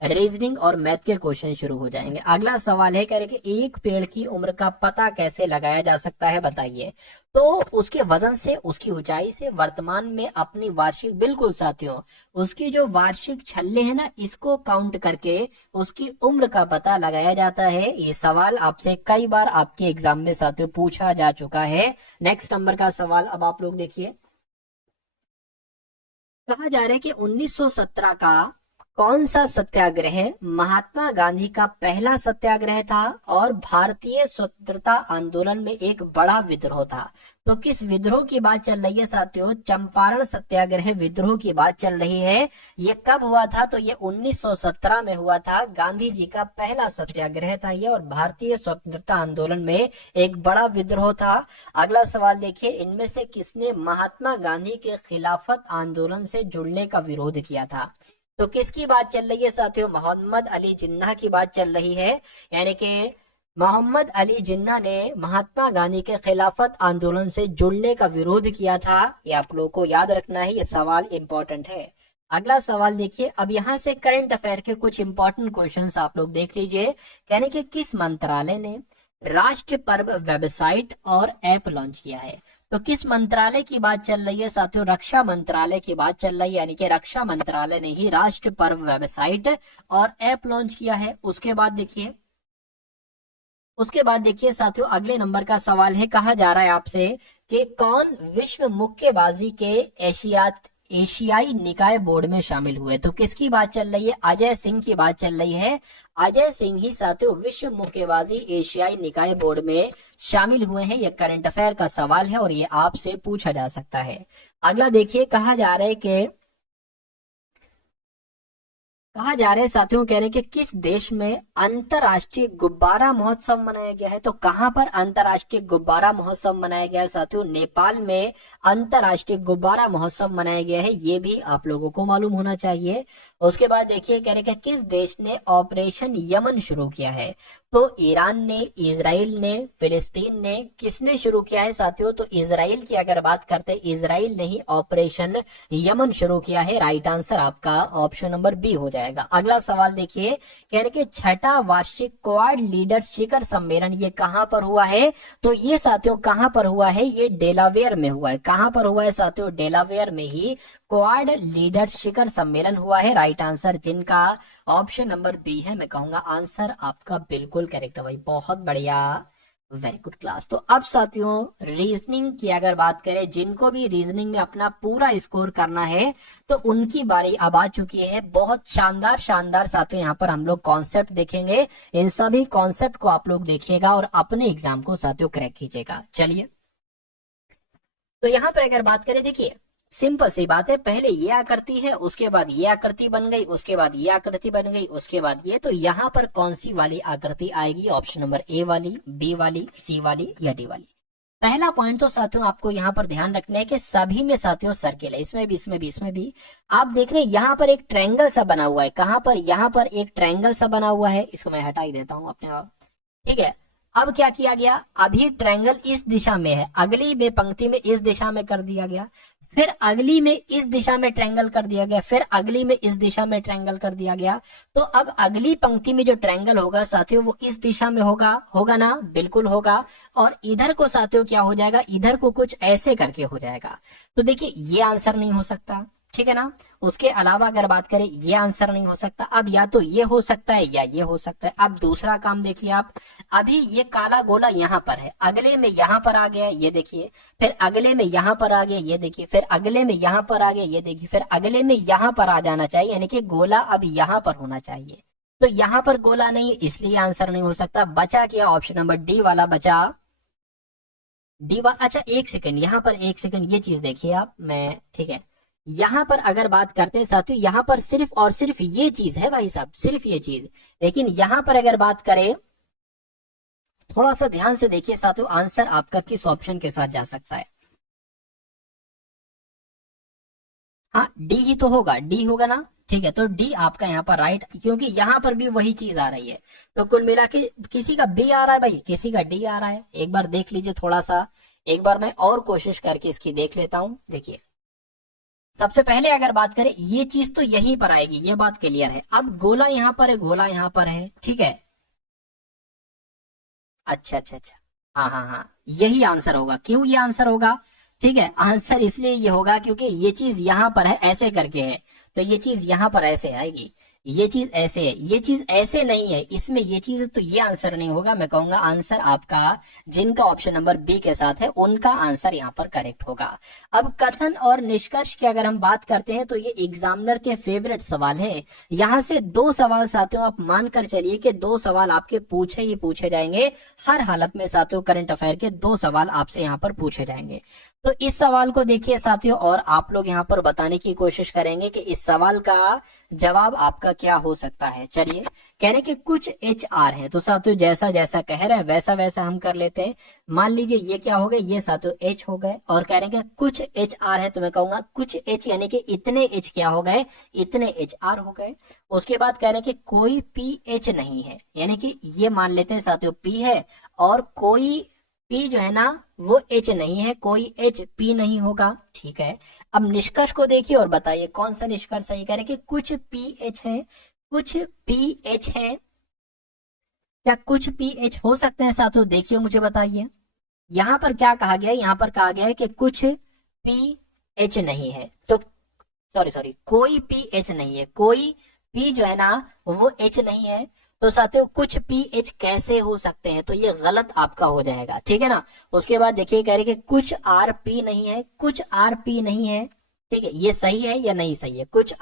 रीजनिंग और मैथ के क्वेश्चन शुरू हो जाएंगे। अगला सवाल है, कह रहे कि एक पेड़ की उम्र का पता कैसे लगाया जा सकता है, बताइए। तो उसके वजन से, उसकी ऊंचाई से, वर्तमान में अपनी वार्षिक, बिल्कुल साथियों, उसकी जो वार्षिक छल्ले है ना, इसको काउंट करके उसकी उम्र का पता लगाया जाता है। ये सवाल आपसे कई बार आपके एग्जाम में साथियों पूछा जा चुका है। नेक्स्ट नंबर का सवाल अब आप लोग देखिए। कहा जा रहा है कि 1917 का कौन सा सत्याग्रह महात्मा गांधी का पहला सत्याग्रह था और भारतीय स्वतंत्रता आंदोलन में एक बड़ा विद्रोह था? तो किस विद्रोह की बात चल रही है साथियों? चंपारण सत्याग्रह विद्रोह की बात चल रही है। ये कब हुआ था? तो ये 1917 में हुआ था। गांधी जी का पहला सत्याग्रह था ये, और भारतीय स्वतंत्रता आंदोलन में एक बड़ा विद्रोह था। अगला सवाल देखिए, इनमें से किसने महात्मा गांधी के खिलाफत आंदोलन से जुड़ने का विरोध किया था? तो किसकी बात चल रही है साथियों? मोहम्मद अली जिन्ना की बात चल रही है, यानी कि मोहम्मद अली जिन्ना ने महात्मा गांधी के खिलाफत आंदोलन से जुड़ने का विरोध किया था। ये आप लोगों को याद रखना है, ये सवाल इंपॉर्टेंट है। अगला सवाल देखिए। अब यहाँ से करंट अफेयर के कुछ इंपॉर्टेंट क्वेश्चंस आप लोग देख लीजिए। यानी कि किस मंत्रालय ने राष्ट्र पर्व वेबसाइट और ऐप लॉन्च किया है? तो किस मंत्रालय की बात चल रही है साथियों? रक्षा मंत्रालय की बात चल रही है, यानी कि रक्षा मंत्रालय ने ही राष्ट्र पर्व वेबसाइट और ऐप लॉन्च किया है। उसके बाद देखिए साथियों अगले नंबर का सवाल है, कहा जा रहा है आपसे कि कौन विश्व मुक्केबाजी के एशियाई निकाय बोर्ड में शामिल हुए? तो किसकी बात चल रही है? अजय सिंह की बात चल रही है। अजय सिंह ही साथियों विश्व मुक्केबाजी एशियाई निकाय बोर्ड में शामिल हुए हैं। यह करंट अफेयर का सवाल है और ये आपसे पूछा जा सकता है। अगला देखिए, कहा जा रहा है साथियों, कह रहे हैं कि किस देश में अंतरराष्ट्रीय गुब्बारा महोत्सव मनाया गया है? तो कहां पर अंतरराष्ट्रीय गुब्बारा महोत्सव मनाया गया है साथियों? नेपाल में अंतरराष्ट्रीय गुब्बारा महोत्सव मनाया गया है, ये भी आप लोगों को मालूम होना चाहिए। उसके बाद देखिए, कह रहे हैं कि किस देश ने ऑपरेशन यमन शुरू किया है? तो ईरान ने, इजराइल ने, फिलिस्तीन ने, किसने शुरू किया है साथियों? तो इजराइल की अगर बात करते हैं, इजराइल ने ही ऑपरेशन यमन शुरू किया है। राइट आंसर आपका ऑप्शन नंबर बी हो जाएगा। अगला सवाल देखिए, कह रहे कि छठा वार्षिक क्वाड लीडर्स शिखर सम्मेलन ये कहां पर हुआ है? तो ये साथियों कहां पर हुआ है? ये डेलावेयर में हुआ है। कहां पर हुआ है साथियों? डेलावेयर में ही क्वाड लीडर्स शिखर सम्मेलन हुआ है। राइट आंसर जिनका ऑप्शन नंबर बी है, मैं कहूंगा आंसर आपका बिल्कुल करेक्ट है भाई, बहुत बढ़िया, वेरी गुड क्लास। तो अब साथियों रीजनिंग की अगर बात करें, जिनको भी रीजनिंग में अपना पूरा स्कोर करना है तो उनकी बारी अब आ चुकी है। बहुत शानदार साथियों यहाँ पर हम लोग कॉन्सेप्ट देखेंगे। इन सभी कॉन्सेप्ट को आप लोग देखिएगा और अपने एग्जाम को साथियों क्रैक कीजिएगा। चलिए, तो यहाँ पर अगर बात करें, देखिए सिंपल सी बात है, पहले ये आकृति है, उसके बाद ये आकृति बन गई, उसके बाद ये आकृति बन गई, उसके बाद ये, तो यहाँ पर कौन सी वाली आकृति आएगी? ऑप्शन नंबर ए वाली, बी वाली, सी वाली या डी वाली? पहला पॉइंट तो साथियों आपको यहाँ पर ध्यान रखना है कि सभी में साथियों सर्किल है, इसमें भी, इसमें भी, इसमें भी। आप देख रहे हैं यहाँ पर एक ट्रायंगल सा बना हुआ है, कहाँ पर, यहाँ पर एक ट्रायंगल सा बना हुआ है, इसको मैं हटा ही देता हूँ अपने आप, ठीक है। अब क्या किया गया, अभी ट्रायंगल इस दिशा में है, अगली में पंक्ति में इस दिशा में कर दिया गया, फिर अगली में इस दिशा में ट्रायंगल कर दिया गया, फिर अगली में इस दिशा में ट्रायंगल कर दिया गया। तो अब अगली पंक्ति में जो ट्रायंगल होगा साथियों वो इस दिशा में होगा, होगा ना, बिल्कुल होगा। और इधर को साथियों क्या हो जाएगा, इधर को कुछ ऐसे करके हो जाएगा। तो देखिए ये आंसर नहीं हो सकता, ठीक है ना। उसके अलावा अगर बात करें ये आंसर नहीं हो सकता। अब या तो ये हो सकता है या ये हो सकता है। अब दूसरा काम देखिए आप, अभी ये काला गोला यहाँ पर है, अगले में यहाँ पर आ गया, ये देखिए, फिर अगले में यहाँ पर आ गया, ये देखिए, फिर अगले में यहाँ पर आ गया, ये देखिए, फिर अगले में यहाँ पर आ जाना चाहिए, यानी कि गोला अब यहाँ पर होना चाहिए। तो यहाँ पर गोला नहीं है, इसलिए आंसर नहीं हो सकता। बचा क्या, ऑप्शन नंबर डी वाला बचा, डी वाला। अच्छा एक सेकंड, यहाँ पर एक सेकंड, ये चीज देखिए आप, मैं, ठीक है, यहाँ पर अगर बात करते हैं साथियों, यहाँ पर सिर्फ और सिर्फ ये चीज है भाई साहब, सिर्फ ये चीज। लेकिन यहाँ पर अगर बात करें, थोड़ा सा ध्यान से देखिए साथियों, आंसर आपका किस ऑप्शन के साथ जा सकता है। हाँ डी ही तो होगा, डी होगा ना, ठीक है। तो डी आपका यहाँ पर राइट, क्योंकि यहाँ पर भी वही चीज आ रही है। तो कुल मिला के किसी का बी आ रहा है भाई, किसी का डी आ रहा है। एक बार देख लीजिए थोड़ा सा, एक बार मैं और कोशिश करके इसकी देख लेता हूं। देखिए सबसे पहले अगर बात करें, ये चीज तो यहीं पर आएगी, ये बात क्लियर है। अब गोला यहाँ पर है, गोला यहाँ पर है, ठीक है। अच्छा अच्छा अच्छा, हाँ हाँ हाँ, यही आंसर होगा। क्यों ये आंसर होगा, ठीक है, आंसर इसलिए ये होगा क्योंकि ये चीज यहाँ पर है, ऐसे करके है, तो ये चीज यहाँ पर ऐसे आएगी, ये चीज ऐसे है, ये चीज ऐसे नहीं है, इसमें ये चीज है, तो ये आंसर नहीं होगा। मैं कहूंगा आंसर आपका, जिनका ऑप्शन नंबर बी के साथ है, उनका आंसर यहाँ पर करेक्ट होगा। अब कथन और निष्कर्ष की अगर हम बात करते हैं तो ये एग्जामिनर के फेवरेट सवाल है। यहाँ से दो सवाल साथियों आप मानकर चलिए कि दो सवाल आपके पूछे ही पूछे जाएंगे, हर हालत में साथियों करंट अफेयर के दो सवाल आपसे यहाँ पर पूछे जाएंगे। तो इस सवाल को देखिए साथियों, और आप लोग यहाँ पर बताने की कोशिश करेंगे कि इस सवाल का जवाब आपका क्या हो सकता है। चलिए, कह रहे कि कुछ एच आर है, तो साथियों जैसा जैसा कह रहे हैं वैसा वैसा हम कर लेते हैं। मान लीजिए ये क्या हो गए, ये साथियों एच हो गए, और कह रहे हैं कि कुछ एच आर है, तो मैं कहूंगा कुछ एच, यानी कि इतने एच क्या हो गए, इतने एच आर हो गए। उसके बाद कह रहे हैं कि कोई पी एच नहीं है, यानी कि ये मान लेते हैं साथियों पी है, और कोई पी जो है ना वो एच नहीं है, कोई एच पी नहीं होगा, ठीक है। अब निष्कर्ष को देखिए और बताइए कौन सा निष्कर्ष सही करें कि कुछ पी एच है, कुछ पी एच है, क्या कुछ पी एच हो सकते हैं साथियों, देखिए मुझे बताइए। यहां पर क्या कहा गया है, यहां पर कहा गया है कि कुछ पी एच नहीं है, तो सॉरी सॉरी, कोई पी एच नहीं है, कोई पी जो है ना वो एच नहीं है, तो साथियों कुछ पी एच कैसे हो सकते हैं, तो ये गलत आपका हो जाएगा, ठीक है ना। उसके बाद देखिए कह रहे कि कुछ आर पी नहीं है, कुछ आर पी नहीं है, ठीक है, ये सही है या नहीं सही है, कुछ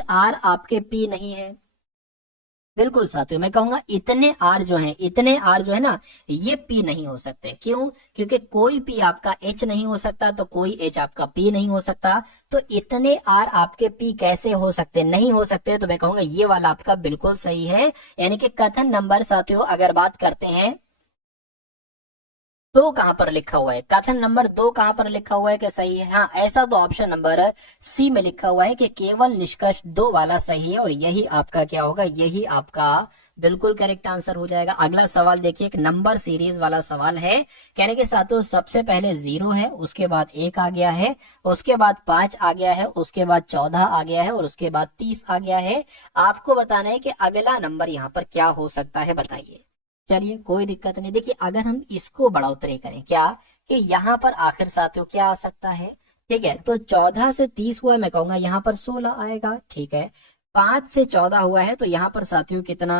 आर आपके पी नहीं है, बिल्कुल साथियों मैं कहूंगा इतने आर जो हैं, इतने आर जो है ना ये पी नहीं हो सकते। क्यों, क्योंकि कोई पी आपका एच नहीं हो सकता, तो कोई एच आपका पी नहीं हो सकता, तो इतने आर आपके पी कैसे हो सकते, नहीं हो सकते। तो मैं कहूंगा ये वाला आपका बिल्कुल सही है, यानी कि कथन नंबर साथियों अगर बात करते हैं दो कहां पर लिखा हुआ है, कथन नंबर दो कहां पर लिखा हुआ है कि सही है, हाँ ऐसा तो ऑप्शन नंबर सी में लिखा हुआ है कि केवल निष्कर्ष दो वाला सही है, और यही आपका क्या होगा, यही आपका बिल्कुल करेक्ट आंसर हो जाएगा। अगला सवाल देखिए, एक नंबर सीरीज वाला सवाल है, कहने के साथियों सबसे पहले 0 है, उसके बाद 1 आ गया है, उसके बाद 5 आ गया है, उसके बाद 14 आ गया है, और उसके बाद 30 आ गया है। आपको बताना है कि अगला नंबर यहाँ पर क्या हो सकता है, बताइए। चलिए कोई दिक्कत नहीं, देखिए अगर हम इसको बढ़ोतरी करें क्या, कि यहाँ पर आखिर साथियों क्या आ सकता है, ठीक है। तो 14 से 30 हुआ, मैं कहूंगा यहाँ पर 16 आएगा, ठीक है। 5 से 14 हुआ है, तो यहाँ पर साथियों कितना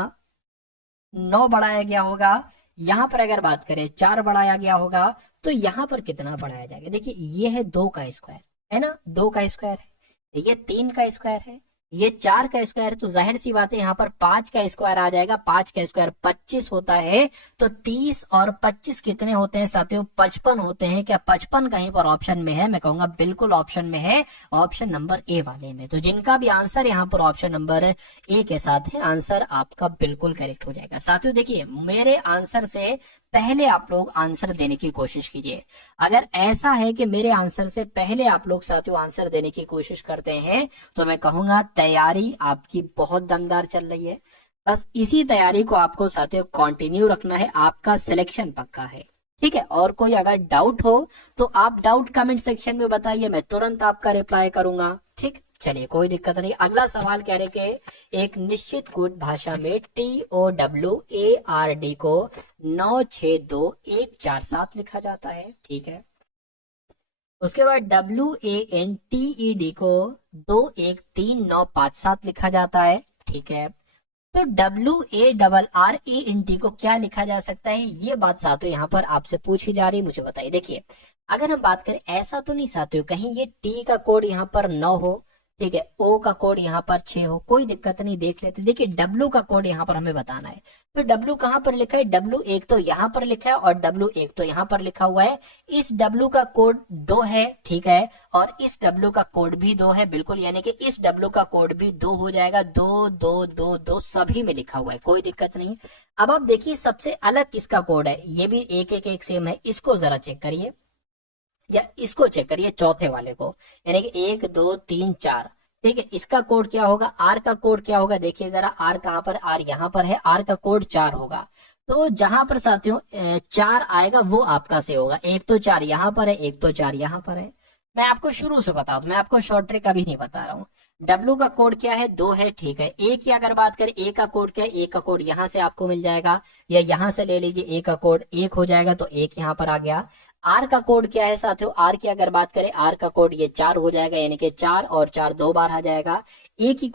9 बढ़ाया गया होगा। यहाँ पर अगर बात करें 4 बढ़ाया गया होगा, तो यहाँ पर कितना बढ़ाया जाएगा। देखिए ये है 2 का स्क्वायर, है ना, 2 का स्क्वायर है, ये 3 का स्क्वायर है, ये 4 का स्क्वायर, तो जाहिर सी बात है यहाँ पर 5 का स्क्वायर आ जाएगा। 5 का स्क्वायर 25 होता है, तो 30 और 25 कितने होते हैं साथियों? 55 होते हैं। क्या 55 कहीं पर ऑप्शन में है? मैं कहूंगा बिल्कुल ऑप्शन में है, ऑप्शन नंबर ए वाले में। तो जिनका भी आंसर यहाँ पर ऑप्शन नंबर ए के साथ है, आंसर आपका बिल्कुल करेक्ट हो जाएगा। साथियों देखिए, मेरे आंसर से पहले आप लोग आंसर देने की कोशिश कीजिए। अगर ऐसा है कि मेरे आंसर से पहले आप लोग साथियों आंसर देने की कोशिश करते हैं, तो मैं कहूंगा तैयारी आपकी बहुत दमदार चल रही है। बस इसी तैयारी को आपको साथियों कंटिन्यू रखना है, आपका सिलेक्शन पक्का है। ठीक है, और कोई अगर डाउट हो तो आप डाउट कमेंट सेक्शन में बताइए, मैं तुरंत आपका रिप्लाई करूंगा। ठीक, चलिए कोई दिक्कत नहीं। अगला सवाल कह रहे कि एक निश्चित कूट भाषा में TOWARD को 962-147 लिखा जाता है। ठीक है, उसके बाद WANTED को 213957 लिखा जाता है। ठीक है, तो WARRANT को क्या लिखा जा सकता है? ये बात साथियों यहाँ पर आपसे पूछी जा रही है, मुझे बताइए। देखिए, अगर हम बात करें, ऐसा तो नहीं साथियों कहीं ये टी का कोड यहाँ पर 9 हो, ठीक है, ओ का कोड यहाँ पर 6 हो, कोई दिक्कत नहीं, देख लेते। देखिए, डब्ल्यू का कोड यहाँ पर हमें बताना है, तो डब्ल्यू कहाँ पर लिखा है? डब्ल्यू एक तो यहाँ पर लिखा है और डब्ल्यू एक तो यहाँ पर लिखा हुआ है। इस डब्ल्यू का कोड 2 है, ठीक है, और इस डब्ल्यू का कोड भी 2 है, बिल्कुल, यानी कि इस डब्ल्यू का कोड भी 2 हो जाएगा। 2 2 2 2 सभी में लिखा हुआ है, कोई दिक्कत नहीं। अब आप देखिए सबसे अलग किसका कोड है, ये भी एक एक एक सेम है, इसको जरा चेक करिए, या इसको चेक करिए, चौथे वाले को, यानी कि 1 2 3 4। ठीक है, इसका कोड क्या होगा? आर का कोड क्या होगा? देखिए जरा, आर कहां पर? आर यहाँ पर है, आर का कोड 4 होगा। तो जहां पर साथियों 4 आएगा वो आपका से होगा। एक तो 4 यहाँ पर है, एक तो 4 यहाँ पर है। मैं आपको शुरू से बता दूं, मैं आपको शॉर्ट ट्रिक अभी नहीं बता रहा हूँ। डब्ल्यू का कोड क्या है? 2 है, ठीक है। ए की अगर बात करें, ए का कोड क्या है? ए का कोड यहाँ से आपको मिल जाएगा, या यहाँ से ले लीजिए, ए का कोड 1 हो जाएगा, तो 1 यहाँ पर आ गया। आर का कोड क्या है साथियों? आर की अगर बात करें, आर का कोड ये 4 हो जाएगा, यानी कि 4 और 4 2 बार आ जाएगा। ए की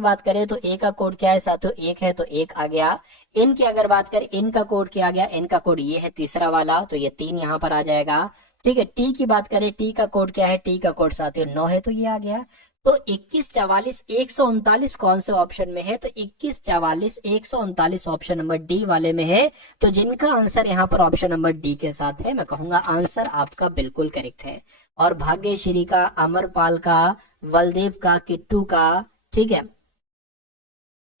बात करें तो ए का कोड क्या है साथियों? 1 है, तो 1 आ गया। इन की अगर बात करें, इन का कोड क्या आ गया? इन का कोड ये है, तीसरा वाला, तो ये 3 यहाँ पर आ जाएगा। ठीक है, टी की बात करें, टी का कोड क्या है? टी का कोड साथियों 9 है, तो ये आ गया। तो 21 44 139 कौन से ऑप्शन में है? तो 21 44 139 ऑप्शन नंबर डी वाले में है। तो जिनका आंसर यहाँ पर ऑप्शन नंबर डी के साथ है, मैं कहूंगा आंसर आपका बिल्कुल करेक्ट है। और भाग्यश्री का, अमरपाल का, बलदेव का, किट्टू का, ठीक है,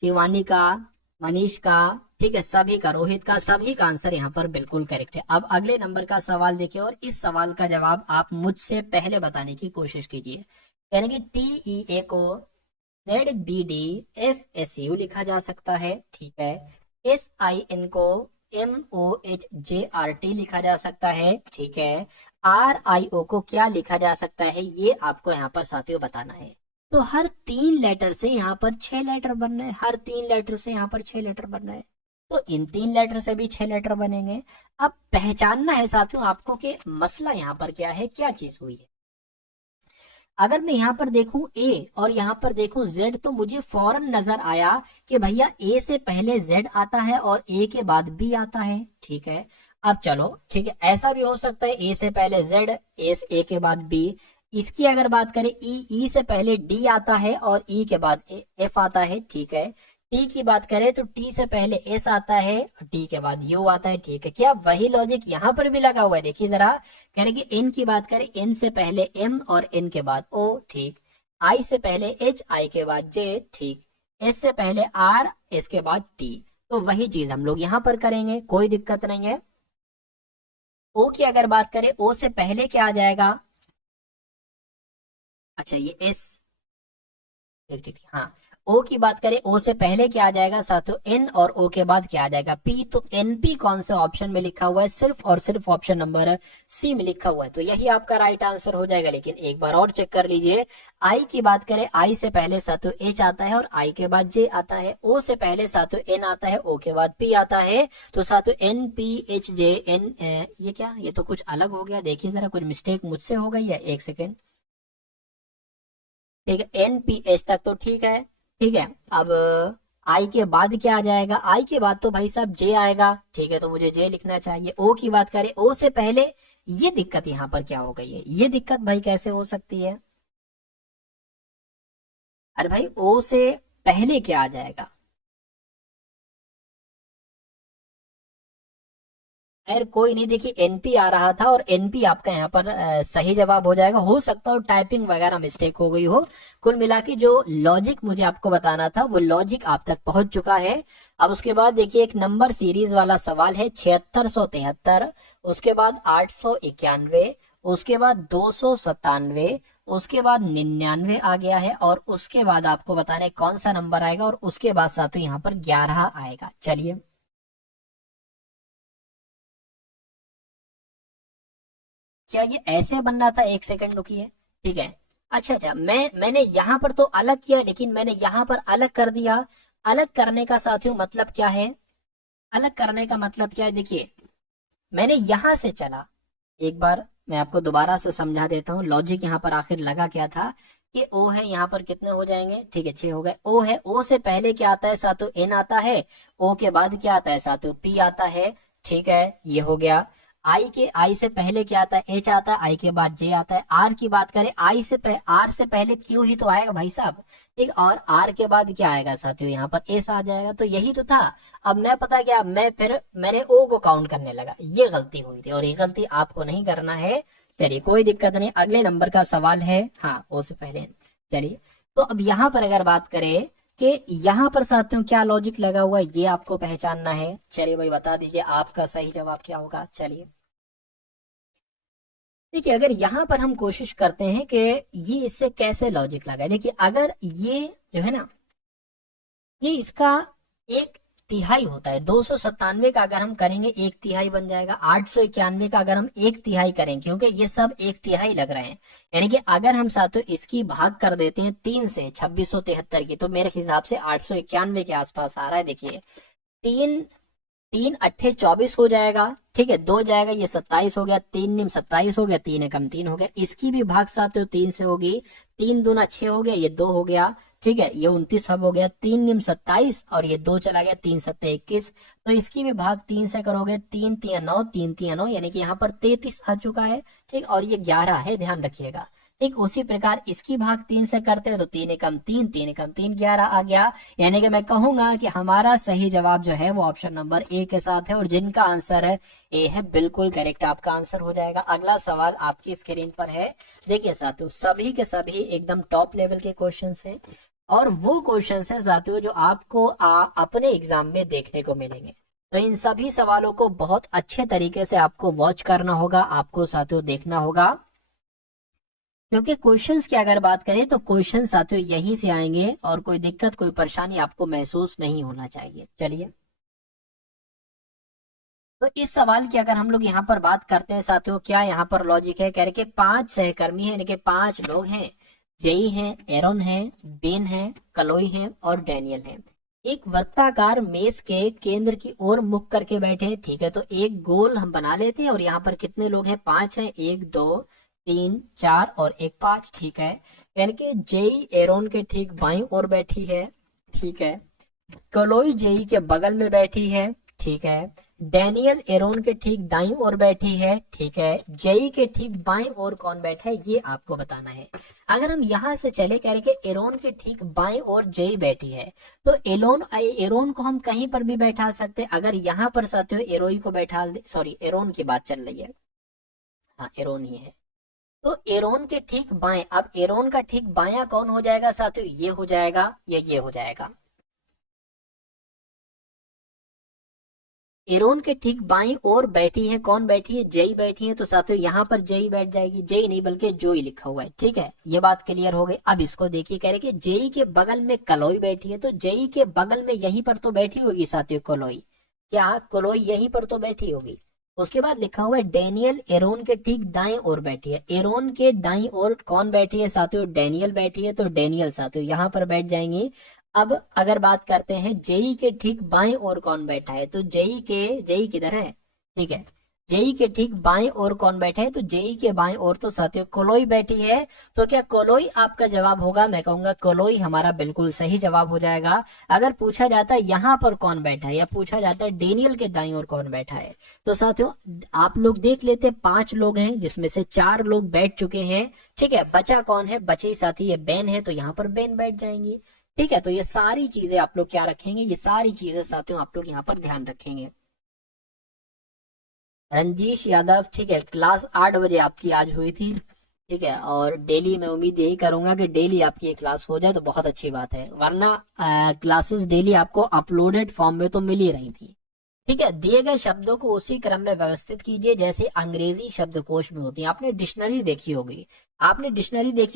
शिवानी का, मनीष का, ठीक है, सभी का, रोहित का, सभी का आंसर यहाँ पर बिल्कुल करेक्ट है। अब अगले नंबर का सवाल देखिए, और इस सवाल का जवाब आप मुझसे पहले बताने की कोशिश कीजिए। यानी कि TEA को ZBDFSU लिखा जा सकता है, ठीक है। SIN को MOHJRT लिखा जा सकता है, ठीक है। RIO को क्या लिखा जा सकता है, ये आपको यहाँ पर साथियों बताना है। तो हर 3 लेटर से यहाँ पर 6 लेटर बन रहे हैं, हर 3 लेटर से यहाँ पर 6 लेटर बन रहे हैं, तो इन 3 लेटर से भी 6 लेटर बनेंगे। अब पहचानना है साथियों आपको कि मसला यहाँ पर क्या है, क्या चीज हुई है। अगर मैं यहाँ पर देखूं ए और यहाँ पर देखूं जेड, तो मुझे फौरन नजर आया कि भैया ए से पहले जेड आता है और ए के बाद बी आता है, ठीक है। अब चलो, ठीक है, ऐसा भी हो सकता है ए से पहले जेड, ए के बाद बी। इसकी अगर बात करें, ई से पहले डी आता है और ई के बाद एफ आता है, ठीक है। टी की बात करें तो टी से पहले एस आता है, टी के बाद यू आता है, ठीक है। क्या वही लॉजिक यहाँ पर भी लगा हुआ है? देखिए जरा, कह रहे कि एन की बात करें, एन से पहले एम और एन के बाद ओ, ठीक। आई से पहले एच, आई के बाद जे, ठीक। एस से पहले आर, एस के बाद टी। तो वही चीज हम लोग यहाँ पर करेंगे, कोई दिक्कत नहीं है। ओ की अगर बात करें, ओ से पहले क्या आ जाएगा? अच्छा, ये एस, ठीक ठीक, हाँ। ओ की बात करें, ओ से पहले क्या आ जाएगा साथियों? एन, और ओ के बाद क्या आ जाएगा? पी। तो एनपी कौन से ऑप्शन में लिखा हुआ है? सिर्फ और सिर्फ ऑप्शन नंबर सी में लिखा हुआ है, तो यही आपका राइट आंसर हो जाएगा। लेकिन एक बार और चेक कर लीजिए, आई की बात करें, आई से पहले साथियों एच आता है और आई के बाद जे आता है। ओ से पहले साथियों एन आता है, ओ के बाद पी आता है। तो साथियों N P H J N, ये क्या, ये तो कुछ अलग हो गया। देखिए जरा, कुछ मिस्टेक मुझसे हो गई है, एक सेकेंड, ठीक है। एन पी एच तक तो ठीक है, ठीक है। अब आई के बाद क्या आ जाएगा? आई के बाद तो भाई साहब जे आएगा, ठीक है, तो मुझे जे लिखना चाहिए। ओ की बात करें, ओ से पहले, ये दिक्कत यहाँ पर क्या हो गई है? ये दिक्कत भाई कैसे हो सकती है? अरे भाई ओ से पहले क्या आ जाएगा? खैर कोई नहीं, देखिए एनपी आ रहा था और एनपी आपका यहाँ पर सही जवाब हो जाएगा। हो सकता है टाइपिंग वगैरह मिस्टेक हो गई हो। कुल मिला के जो लॉजिक मुझे आपको बताना था वो लॉजिक आप तक पहुंच चुका है। अब उसके बाद देखिए एक नंबर सीरीज वाला सवाल है 7673, उसके बाद 891, उसके बाद 297, उसके बाद 99 आ गया है, और उसके बाद आपको बताना है कौन सा नंबर आएगा, और उसके बाद साथ यहाँ पर 11 आएगा। चलिए क्या ये ऐसे बन रहा था? एक सेकंड रुकिए। ठीक है, अच्छा, मैंने यहाँ पर तो अलग किया, लेकिन मैंने यहाँ पर अलग कर दिया। अलग करने का साथियों मतलब क्या है? अलग करने का मतलब क्या है? देखिए मैंने यहां से चला, एक बार मैं आपको दोबारा से समझा देता हूँ लॉजिक यहाँ पर आखिर लगा क्या था कि ओ है, यहाँ पर कितने हो जाएंगे? ठीक है 6 हो गए। ओ है, ओ से पहले क्या आता है साथियों? एन आता है। ओ के बाद क्या आता है साथियों? पी आता है। ठीक है, ये हो गया। आई से पहले क्या आता है? एच आता है। आई के बाद जे आता है। आर की बात करें, आर से पहले क्यू ही तो आएगा भाई साहब। ठीक, और आर के बाद क्या आएगा साथियों? यहाँ पर एस आ जाएगा। तो यही तो था। अब मैं पता क्या, मैंने ओ को काउंट करने लगा, ये गलती हुई थी, और ये गलती आपको नहीं करना है। चलिए कोई दिक्कत नहीं, अगले नंबर का सवाल है। हाँ, ओ से पहले। चलिए, तो अब यहाँ पर अगर बात करें कि यहाँ पर साथियों क्या लॉजिक लगा हुआ है, ये आपको पहचानना है। चलिए भाई बता दीजिए आपका सही जवाब क्या होगा। चलिए देखिए, अगर यहाँ पर हम कोशिश करते हैं कि ये इससे कैसे लॉजिक लगा है। देखिए अगर ये जो है ना, ये इसका एक तिहाई होता है। 297 का अगर हम करेंगे एक तिहाई बन जाएगा। 891 का अगर हम एक तिहाई करें, क्योंकि ये सब एक तिहाई लग रहे हैं, यानी कि अगर हम साथों इसकी भाग कर देते हैं 3 से 2673 की, तो मेरे हिसाब से 891 के आसपास आ रहा है। देखिए तीन, 3 अट्ठे 24 हो जाएगा। ठीक है, 2 जाएगा, ये 27 हो गया। 3 निम 27 हो गया। 3 एकम 3 हो गया। इसकी भी भाग साथ 3 से होगी। 3 दूना 6 हो गया, ये 2 हो गया। ठीक है, ये 29 अब हो गया। 3 निम 27 और ये 2 चला गया। 3 सत्ते 21। तो इसकी भी भाग 3 से करोगे। 3 तिया 9, 3 तिया 9, यानी कि यहाँ पर 33 आ चुका है। ठीक, और ये 11 है, ध्यान रखिएगा। ठीक, उसी प्रकार इसकी भाग 3 से करते हो तो 3 एकम 3, 3 एकम 3, 11 आ गया। यानी कि मैं कहूंगा कि हमारा सही जवाब जो है वो ऑप्शन नंबर ए के साथ है, और जिनका आंसर है ए है, बिल्कुल करेक्ट आपका आंसर हो जाएगा। अगला सवाल आपकी स्क्रीन पर है। देखिए साथियों, सभी के सभी एकदम टॉप लेवल के क्वेश्चंस हैं, और वो क्वेश्चंस हैं साथियों जो आपको अपने एग्जाम में देखने को मिलेंगे। तो इन सभी सवालों को बहुत अच्छे तरीके से आपको वॉच करना होगा, आपको साथियों देखना होगा, क्योंकि क्वेश्चंस की अगर बात करें तो क्वेश्चन साथियों यहीं से आएंगे, और कोई दिक्कत कोई परेशानी आपको महसूस नहीं होना चाहिए। चलिए, तो इस सवाल की अगर हम लोग यहाँ पर बात करते हैं साथियों, क्या यहाँ पर लॉजिक है? कह रहे कि 5 सहकर्मी है, यानी कि 5 लोग हैं। जेई है, एरोन है, बेन है, कलोई है और डैनियल है। एक वृत्ताकार मेज के केंद्र की ओर मुख करके बैठे हैं। ठीक है, तो एक गोल हम बना लेते हैं, और यहाँ पर कितने लोग हैं? 5 हैं। 1 2 3 4 और एक 5। ठीक है, यानी कि जेई एरोन के ठीक बाईं ओर बैठी है। ठीक है, कलोई जेई के बगल में बैठी है। ठीक है, डैनियल एरोन के ठीक दाईं ओर बैठी है। ठीक है, जेई के ठीक बाईं ओर कौन बैठा है, ये आपको बताना है। अगर हम यहां से चले, कह रहे कि एरोन के ठीक बाईं ओर जेई बैठी है, तो एरोन को हम कहीं पर भी बैठा सकते हैं। अगर यहाँ पर साथियों एरोई को बैठा दे, सॉरी एरोन की बात चल रही है, हाँ एरोन ही है, तो एरोन के ठीक बाएं, अब एरोन का ठीक बायां कौन हो जाएगा साथियों? ये हो जाएगा, ये हो जाएगा। एरोन के ठीक बाईं ओर बैठी है, कौन बैठी है? जेई बैठी है। तो साथियों यहाँ पर जेई बैठ जाएगी। जेई नहीं बल्कि जोई लिखा हुआ है। ठीक है, ये बात क्लियर हो गई। अब इसको देखिए, कह रहे कि जेई के बगल में कलोई बैठी है, तो जेई के बगल में यहीं पर तो बैठी होगी साथियों कलोई। क्या कलोई यहीं पर तो बैठी होगी? उसके बाद लिखा हुआ है डेनियल एरोन के ठीक दाएं ओर बैठी है। एरोन के दाएं ओर कौन बैठी है साथियों? डेनियल बैठी है। तो डेनियल साथियों यहाँ पर बैठ जाएंगे। अब अगर बात करते हैं जेई के ठीक बाएं ओर कौन बैठा है, तो जेई किधर है? ठीक है, जेई के ठीक बाएं ओर कौन बैठा है, तो जेई के बाएं ओर तो साथियों कोलोई बैठी है। तो क्या कोलोई आपका जवाब होगा? मैं कहूंगा कोलोई हमारा बिल्कुल सही जवाब हो जाएगा। अगर पूछा जाता है यहाँ पर कौन बैठा है, या पूछा जाता है डेनियल के दाईं ओर कौन बैठा है, तो साथियों आप लोग देख लेते, 5 लोग हैं जिसमें से 4 लोग बैठ चुके हैं। ठीक है, बचा कौन है? बचे साथी ये बेन है, तो यहाँ पर बेन बैठ जाएंगे। ठीक है, तो ये सारी चीजें आप लोग क्या रखेंगे, ये सारी चीजें साथियों आप लोग यहाँ पर ध्यान रखेंगे। रंजीश यादव, ठीक है, क्लास 8 बजे आपकी आज हुई थी। ठीक है, और डेली मैं उम्मीद यही करूंगा कि डेली आपकी ये क्लास हो जाए तो बहुत अच्छी बात है, वरना क्लासेस डेली आपको अपलोडेड फॉर्म में तो मिल ही रही थी। ठीक है, दिए गए शब्दों को उसी क्रम में व्यवस्थित कीजिए जैसे अंग्रेजी शब्दकोश में होती है। आपने डिक्शनरी देखी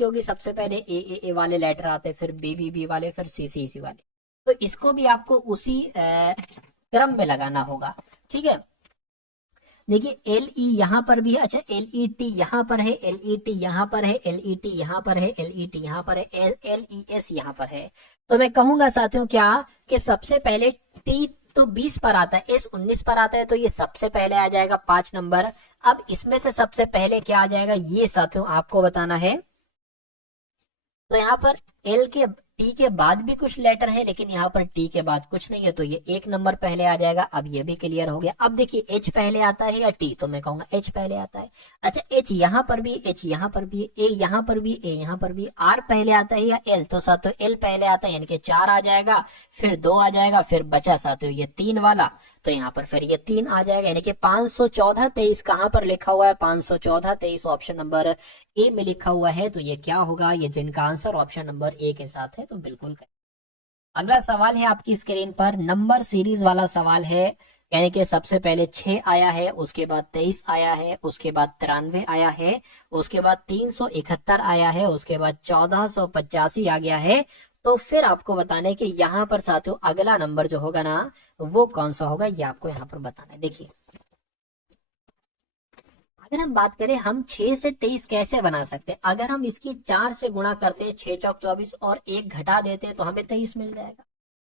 होगी, सबसे पहले ए वाले लेटर आते, फिर बी वाले, फिर सी वाले। तो इसको भी आपको उसी क्रम में लगाना होगा। ठीक है, देखिए एल ई यहाँ पर भी है, अच्छा एल ई टी यहाँ पर है, एल ई टी यहाँ पर है, एल ई टी यहाँ पर है, एल ई टी यहाँ पर है, एल ई एस यहाँ पर है। तो मैं कहूंगा साथियों क्या कि सबसे पहले टी तो 20 पर आता है, एस 19 पर आता है, तो ये सबसे पहले आ जाएगा 5 नंबर। अब इसमें से सबसे पहले क्या आ जाएगा ये साथियों आपको बताना है। तो यहाँ पर एल के टी के बाद भी कुछ लेटर है, लेकिन यहाँ पर टी के बाद कुछ नहीं है, तो ये 1 नंबर पहले आ जाएगा। अब ये भी क्लियर हो गया। अब देखिए एच पहले आता है या टी, तो मैं कहूंगा एच पहले आता है। अच्छा एच यहाँ पर भी, एच यहाँ पर भी, ए यहाँ पर भी, ए यहाँ पर भी, आर पहले आता है या एल, तो साथियों एल पहले आता है, यानी कि 4 आ जाएगा, फिर 2 आ जाएगा, फिर बचा साथियों ये 3 वाला, तो यहाँ पर फिर ये 3 आ जाएगा, यानी कि 514 23 कहाँ पर लिखा हुआ है? 514 23 ऑप्शन नंबर ए में लिखा हुआ है। तो ये क्या होगा? ये जिनका आंसर ऑप्शन नंबर ए के साथ है, तो बिल्कुल। अगला सवाल है आपकी स्क्रीन पर, नंबर सीरीज वाला सवाल है, यानी कि सबसे पहले 6 आया है, उसके बाद 23 आया है, उसके बाद 93 आया है, उसके बाद 371 आया है, उसके बाद 1485 आ गया है। तो फिर आपको बताना है कि यहाँ पर साथियों अगला नंबर जो होगा ना वो कौन सा होगा, ये आपको यहाँ पर बताना है। देखिए अगर हम बात करें हम 6 से 23 कैसे बना सकते हैं, अगर हम इसकी 4 से गुणा करते हैं, 6 चौक 24 और 1 घटा देते हैं तो हमें 23 मिल जाएगा।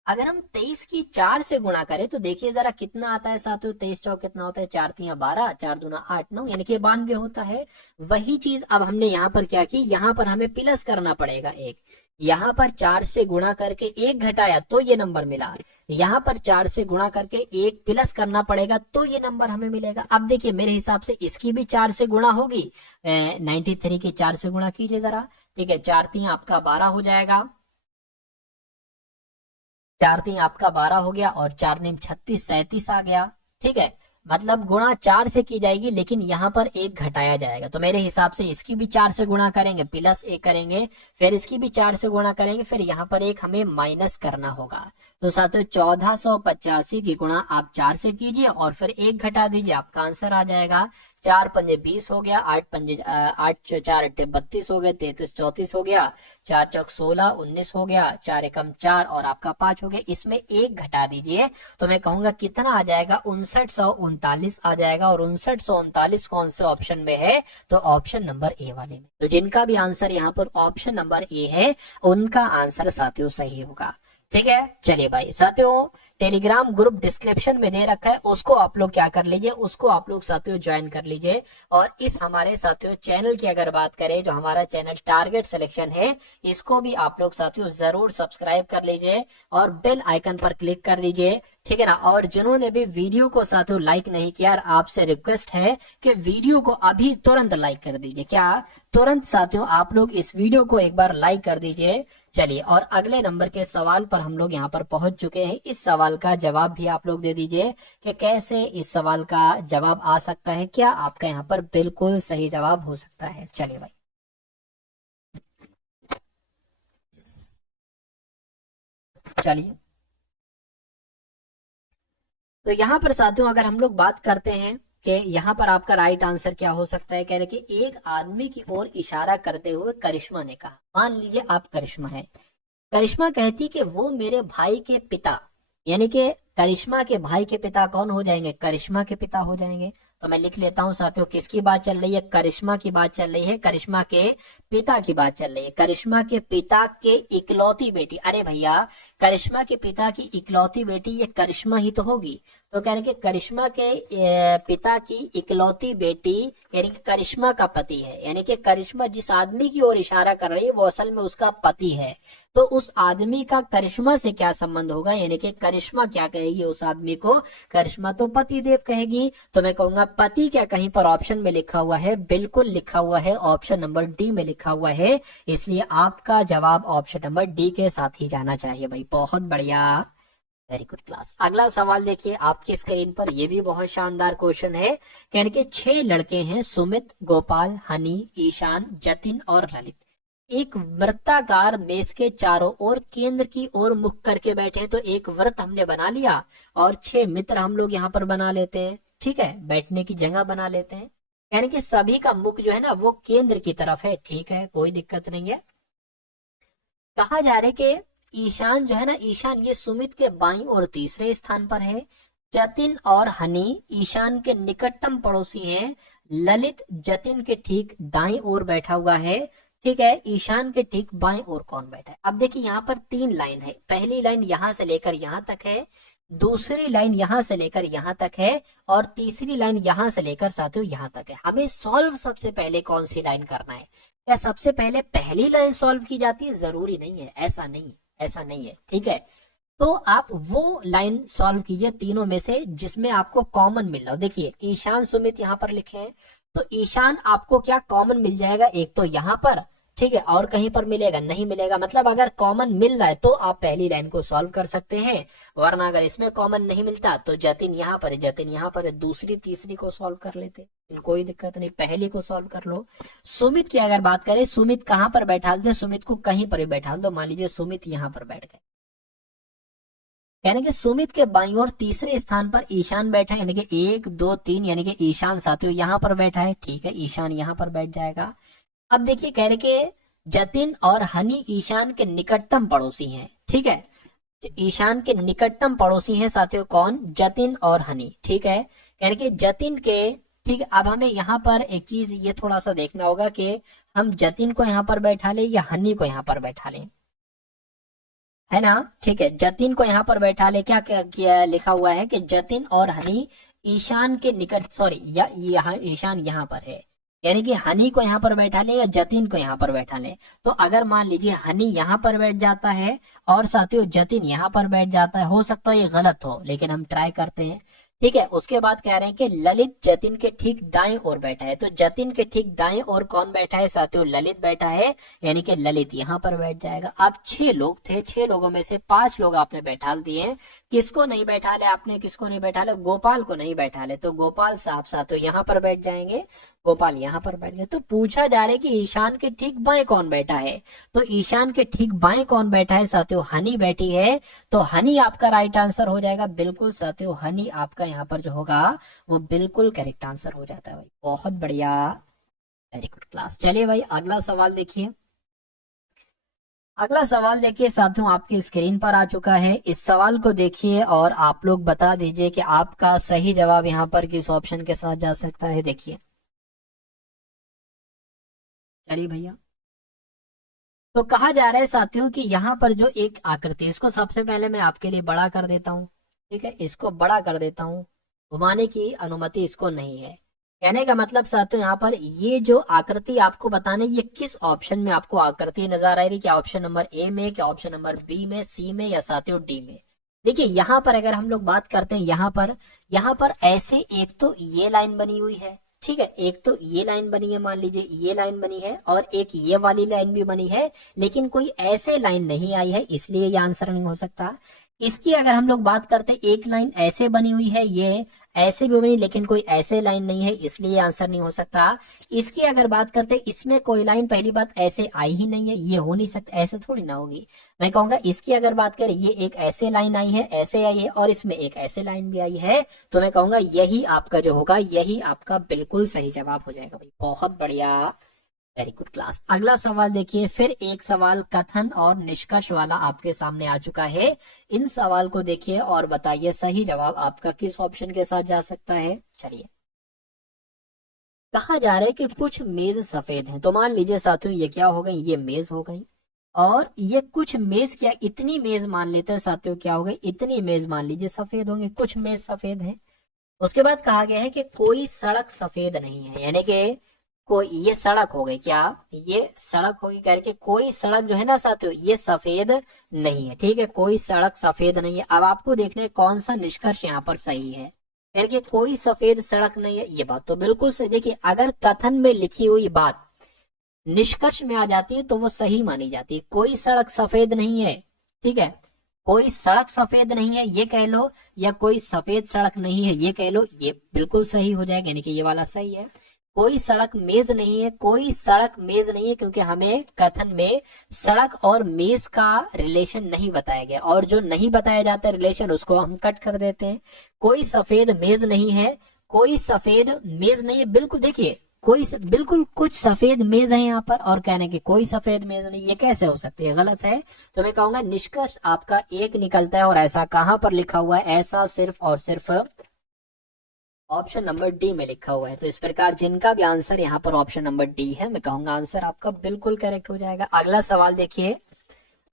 अगर हम 23 की 4 से गुणा करें तो देखिए जरा कितना आता है साथियों, 23 चौक कितना होता है, 4 3 12, 4 दूना 8 9, यानी कि 92 होता है। वही चीज अब हमने यहाँ पर क्या की, यहाँ पर हमें प्लस करना पड़ेगा एक, यहाँ पर 4 से गुणा करके 1 घटाया तो ये नंबर मिला, यहाँ पर 4 से गुणा करके 1 प्लस करना पड़ेगा तो ये नंबर हमें मिलेगा। अब देखिए मेरे हिसाब से इसकी भी 4 से गुणा होगी, 93 की 4 से गुणा कीजिए जरा। ठीक है, 4 3 आपका 12 हो जाएगा, 4 3 आपका 12 हो गया, और 4 9 36 37 आ गया। ठीक है, मतलब गुणा 4 से की जाएगी, लेकिन यहाँ पर 1 घटाया जाएगा, तो मेरे हिसाब से इसकी भी 4 से गुणा करेंगे, प्लस 1 करेंगे, फिर इसकी भी 4 से गुणा करेंगे, फिर यहाँ पर 1 हमें माइनस करना होगा। तो साथियों 1485 की गुणा आप 4 से कीजिए और फिर 1 घटा दीजिए, आपका आंसर आ जाएगा। 4 पंजे 20 हो गया, 8 पंजे 8 4 8 32 हो गया, 33 34 हो गया, 4 चौक 16 19 हो गया, 4 एकम 4 और आपका 5 हो गया, इसमें 1 घटा दीजिए तो मैं कहूंगा कितना आ जाएगा, 5939 आ जाएगा। और 5939 कौन से ऑप्शन में है? तो ऑप्शन नंबर ए वाले में। तो जिनका भी आंसर यहाँ पर ऑप्शन नंबर ए है उनका आंसर साथियों सही होगा। ठीक है, चलिए भाई साथियों टेलीग्राम ग्रुप डिस्क्रिप्शन में दे रखा है, उसको आप लोग क्या कर लीजिए, उसको आप लोग साथियों ज्वाइन कर लीजिए। और इस हमारे साथियों चैनल की अगर बात करें, जो हमारा चैनल टारगेट सिलेक्शन है, इसको भी आप लोग साथियों जरूर सब्सक्राइब कर लीजिए और बेल आइकन पर क्लिक कर लीजिए। ठीक है ना, और जिन्होंने भी वीडियो को साथियों लाइक नहीं किया, आपसे रिक्वेस्ट है कि वीडियो को अभी तुरंत लाइक कर दीजिए। क्या तुरंत साथियों आप लोग इस वीडियो को एक बार लाइक कर दीजिए। चलिए, और अगले नंबर के सवाल पर हम लोग यहाँ पर पहुंच चुके हैं। इस सवाल का जवाब भी आप लोग दे दीजिए कि कैसे इस सवाल का जवाब आ सकता है, क्या आपका यहाँ पर बिल्कुल सही जवाब हो सकता है। चलिए भाई, चलिए तो यहाँ पर साथियों अगर हम लोग बात करते हैं कि यहाँ पर आपका राइट आंसर क्या हो सकता है, कह रहे कि एक आदमी की ओर इशारा करते हुए करिश्मा ने कहा, मान लीजिए आप करिश्मा है, करिश्मा कहती कि वो मेरे भाई के पिता, यानी कि करिश्मा के भाई के पिता कौन हो जाएंगे, करिश्मा के पिता हो जाएंगे। तो मैं लिख लेता हूं साथियों, किसकी बात चल रही है, करिश्मा की बात चल रही है, करिश्मा के पिता की बात चल रही है, करिश्मा के पिता के इकलौती बेटी। अरे भैया, करिश्मा के पिता की इकलौती बेटी ये करिश्मा ही तो होगी, तो कहने के करिश्मा के पिता की इकलौती बेटी यानी कि करिश्मा का पति है, यानी कि करिश्मा जिस आदमी की ओर इशारा कर रही है वो असल में उसका पति है। तो उस आदमी का करिश्मा से क्या संबंध होगा, यानी कि करिश्मा क्या कहेगी उस आदमी को, करिश्मा तो पति देव कहेगी। तो मैं कहूंगा पति क्या कहीं पर ऑप्शन में लिखा हुआ है, बिल्कुल लिखा हुआ है, ऑप्शन नंबर डी में लिखा हुआ है, इसलिए आपका जवाब ऑप्शन नंबर डी के साथ ही जाना चाहिए भाई। बहुत बढ़िया, वेरी गुड क्लास। अगला सवाल देखिए आपकी स्क्रीन पर, यह भी बहुत शानदार क्वेश्चन है। कहने के 6 लड़के हैं, सुमित, गोपाल, हनी, ईशान, जतिन और ललित, एक वृत्ताकार मेज के चारों ओर केंद्र की ओर मुख करके बैठे हैं। तो एक वृत्त हमने बना लिया और 6 मित्र हम लोग यहाँ पर बना लेते हैं, ठीक है, बैठने की जगह बना लेते हैं। यानी कि सभी का मुख जो है ना वो केंद्र की तरफ है, ठीक है, कोई दिक्कत नहीं है। कहा जा रहा है कि ईशान जो है ना, ईशान ये सुमित के बाईं और तीसरे स्थान पर है। जतिन और हनी ईशान के निकटतम पड़ोसी हैं। ललित जतिन के ठीक दाईं ओर बैठा हुआ है, ठीक है। ईशान के ठीक बाईं ओर कौन बैठा है। अब देखिए यहाँ पर 3 लाइन है, पहली लाइन यहां से लेकर यहां तक है, दूसरी लाइन यहां से लेकर यहां तक है, और तीसरी लाइन यहां से लेकर साथियों यहां तक है। हमें सॉल्व सबसे पहले कौन सी लाइन करना है, क्या सबसे पहले पहली लाइन सॉल्व की जाती है, जरूरी नहीं है, ऐसा नहीं, ऐसा नहीं है, ठीक है। तो आप वो लाइन सॉल्व कीजिए तीनों में से जिसमें आपको कॉमन मिल रहा हो। देखिए ईशान सुमित यहाँ पर लिखे हैं, तो ईशान आपको क्या कॉमन मिल जाएगा, एक तो यहाँ पर, ठीक है, और कहीं पर मिलेगा नहीं मिलेगा। मतलब अगर कॉमन मिल रहा है तो आप पहली लाइन को सॉल्व कर सकते हैं, वरना अगर इसमें कॉमन नहीं मिलता तो जतिन यहाँ पर है, जतिन यहाँ पर है, दूसरी तीसरी को सॉल्व कर लेते, कोई दिक्कत नहीं, पहली को सॉल्व कर लो। सुमित की अगर बात करें, सुमित कहाँ पर बैठा दे, सुमित को कहीं पर भी बैठा दो, मान लीजिए सुमित यहाँ पर बैठ गए, यानी कि सुमित के बाईं ओर तीसरे स्थान पर ईशान बैठा है, यानी कि 1 2 3, यानी कि ईशान साथियों यहाँ पर बैठा है, ठीक है, ईशान यहाँ पर बैठ जाएगा। अब देखिए कह रहे कि जतिन और हनी ईशान के निकटतम पड़ोसी हैं, ठीक है, तो ईशान के निकटतम पड़ोसी हैं साथियों कौन, जतिन और हनी, ठीक है। यानी कि जतिन के, ठीक है, अब हमें यहाँ पर एक चीज ये थोड़ा सा देखना होगा कि हम जतिन को यहाँ पर बैठा ले या हनी को यहाँ पर बैठा ले, है ना, ठीक है, जतिन को यहाँ पर बैठा ले। क्या क्या लिखा हुआ है कि जतिन और हनी ईशान के निकट, सॉरी, यहाँ ईशान यहाँ पर है, यानी कि हनी को यहाँ पर बैठा ले या जतिन को यहाँ पर बैठा ले। तो अगर मान लीजिए हनी यहाँ पर बैठ जाता है और साथियों जतिन यहाँ पर बैठ जाता है, हो सकता है ये गलत हो, लेकिन हम ट्राई करते हैं, ठीक है। उसके बाद कह रहे हैं कि ललित जतिन के ठीक दाएं ओर बैठा है, तो जतिन के ठीक दाएं ओर कौन बैठा है साथियों, ललित बैठा है, यानी कि ललित यहाँ पर बैठ जाएगा। अब 6 लोग थे, 6 लोगों में से 5 लोग आपने बैठा दिए, किसको नहीं बैठा ले आपने, किसको नहीं बैठा ले, गोपाल को नहीं बैठा ले, तो गोपाल साहब साथियों यहाँ पर बैठ जाएंगे, गोपाल यहाँ पर बैठ गए। तो पूछा जा रहा है कि ईशान के ठीक बाएं कौन बैठा है, तो ईशान के ठीक बाएं कौन बैठा है साथियों, हनी बैठी है, तो हनी आपका राइट आंसर हो जाएगा, बिल्कुल साथियों हनी आपका यहाँ पर जो होगा वो बिल्कुल करेक्ट आंसर हो जाता है भाई। बहुत बढ़िया, वेरी गुड क्लास। चलिए भाई अगला सवाल देखिए, अगला सवाल देखिए साथियों आपकी स्क्रीन पर आ चुका है। इस सवाल को देखिए और आप लोग बता दीजिए कि आपका सही जवाब यहाँ पर किस ऑप्शन के साथ जा सकता है। देखिए चलिए भैया, तो कहा जा रहा है साथियों कि यहाँ पर जो एक आकृति, इसको सबसे पहले मैं आपके लिए बड़ा कर देता हूँ, ठीक है, इसको बड़ा कर देता हूँ, घुमाने की अनुमति इसको नहीं है। कहने का मतलब साथियों यहाँ पर ये जो आकृति आपको बताने, ये किस ऑप्शन में आपको आकृति नजर आ रही है, क्या ऑप्शन नंबर ए में, क्या ऑप्शन नंबर बी में, सी में, या साथियों डी में। देखिए यहाँ पर अगर हम लोग बात करते हैं, यहाँ पर ऐसे एक तो ये लाइन बनी हुई है, ठीक है, एक तो ये लाइन बनी है, मान लीजिए ये लाइन बनी है, और एक ये वाली लाइन भी बनी है, लेकिन कोई ऐसे लाइन नहीं आई है, इसलिए ये आंसर नहीं हो सकता। इसकी अगर हम लोग बात करते हैं, एक लाइन ऐसे बनी हुई है, ये ऐसे भी बनी, लेकिन कोई ऐसे लाइन नहीं है, इसलिए आंसर नहीं हो सकता। इसकी अगर बात करते हैं, इसमें कोई लाइन पहली बात ऐसे आई ही नहीं है, ये हो नहीं सकता, ऐसे थोड़ी ना होगी। मैं कहूंगा इसकी अगर बात करें, ये एक ऐसे लाइन आई है, ऐसे आई है, और इसमें एक ऐसे लाइन भी आई है, तो मैं कहूंगा यही आपका जो होगा, यही आपका बिल्कुल सही जवाब हो जाएगा भाई। बहुत बढ़िया, वेरी गुड क्लास। अगला सवाल देखिए, फिर एक सवाल कथन और निष्कर्ष वाला आपके सामने आ चुका है। इन सवाल को देखिए और बताइए सही जवाब आपका किस ऑप्शन के साथ जा सकता है। चलिए, कहा जा रहा है कि कुछ मेज सफेद हैं, तो मान लीजिए साथियों ये क्या हो गई, ये मेज हो गई, और ये कुछ मेज, क्या इतनी मेज मान लेते हैं साथियों, क्या हो गई, इतनी मेज मान लीजिए सफेद होंगे, कुछ मेज सफेद है। उसके बाद कहा गया है कि कोई सड़क सफेद नहीं है, यानी कि कोई, ये सड़क हो गई, क्या ये सड़क होगी करके, कोई सड़क जो है ना साथियों ये सफेद नहीं है, ठीक है, कोई सड़क सफेद नहीं है। अब आपको देखना है कौन सा निष्कर्ष यहाँ पर सही है, यानी कि कोई सफेद सड़क नहीं है, ये बात तो बिल्कुल सही। देखिए अगर कथन में लिखी हुई बात निष्कर्ष में आ जाती है तो वो सही मानी जाती है। कोई सड़क सफेद नहीं है, ठीक है, कोई सड़क सफेद नहीं है ये कह लो, या कोई सफेद सड़क नहीं है ये कह लो, ये बिल्कुल सही हो जाएगा, यानी कि ये वाला सही है। कोई सड़क मेज नहीं है, कोई सड़क मेज नहीं है, क्योंकि हमें कथन में सड़क और मेज का रिलेशन नहीं बताया गया, और जो नहीं बताया जाता रिलेशन उसको हम कट कर देते हैं। कोई सफेद मेज नहीं है, कोई सफेद मेज नहीं है, बिल्कुल देखिए कोई बिल्कुल कुछ सफेद मेज है यहाँ पर, और कहने की कोई सफेद मेज नहीं, ये कैसे हो सकती है, गलत है। तो मैं कहूंगा निष्कर्ष आपका एक निकलता है, और ऐसा कहां पर लिखा हुआ है, ऐसा सिर्फ और सिर्फ ऑप्शन नंबर डी में लिखा हुआ है। तो इस प्रकार जिनका भी आंसर यहाँ पर ऑप्शन नंबर डी है, मैं कहूंगा आंसर आपका बिल्कुल करेक्ट हो जाएगा। अगला सवाल देखिए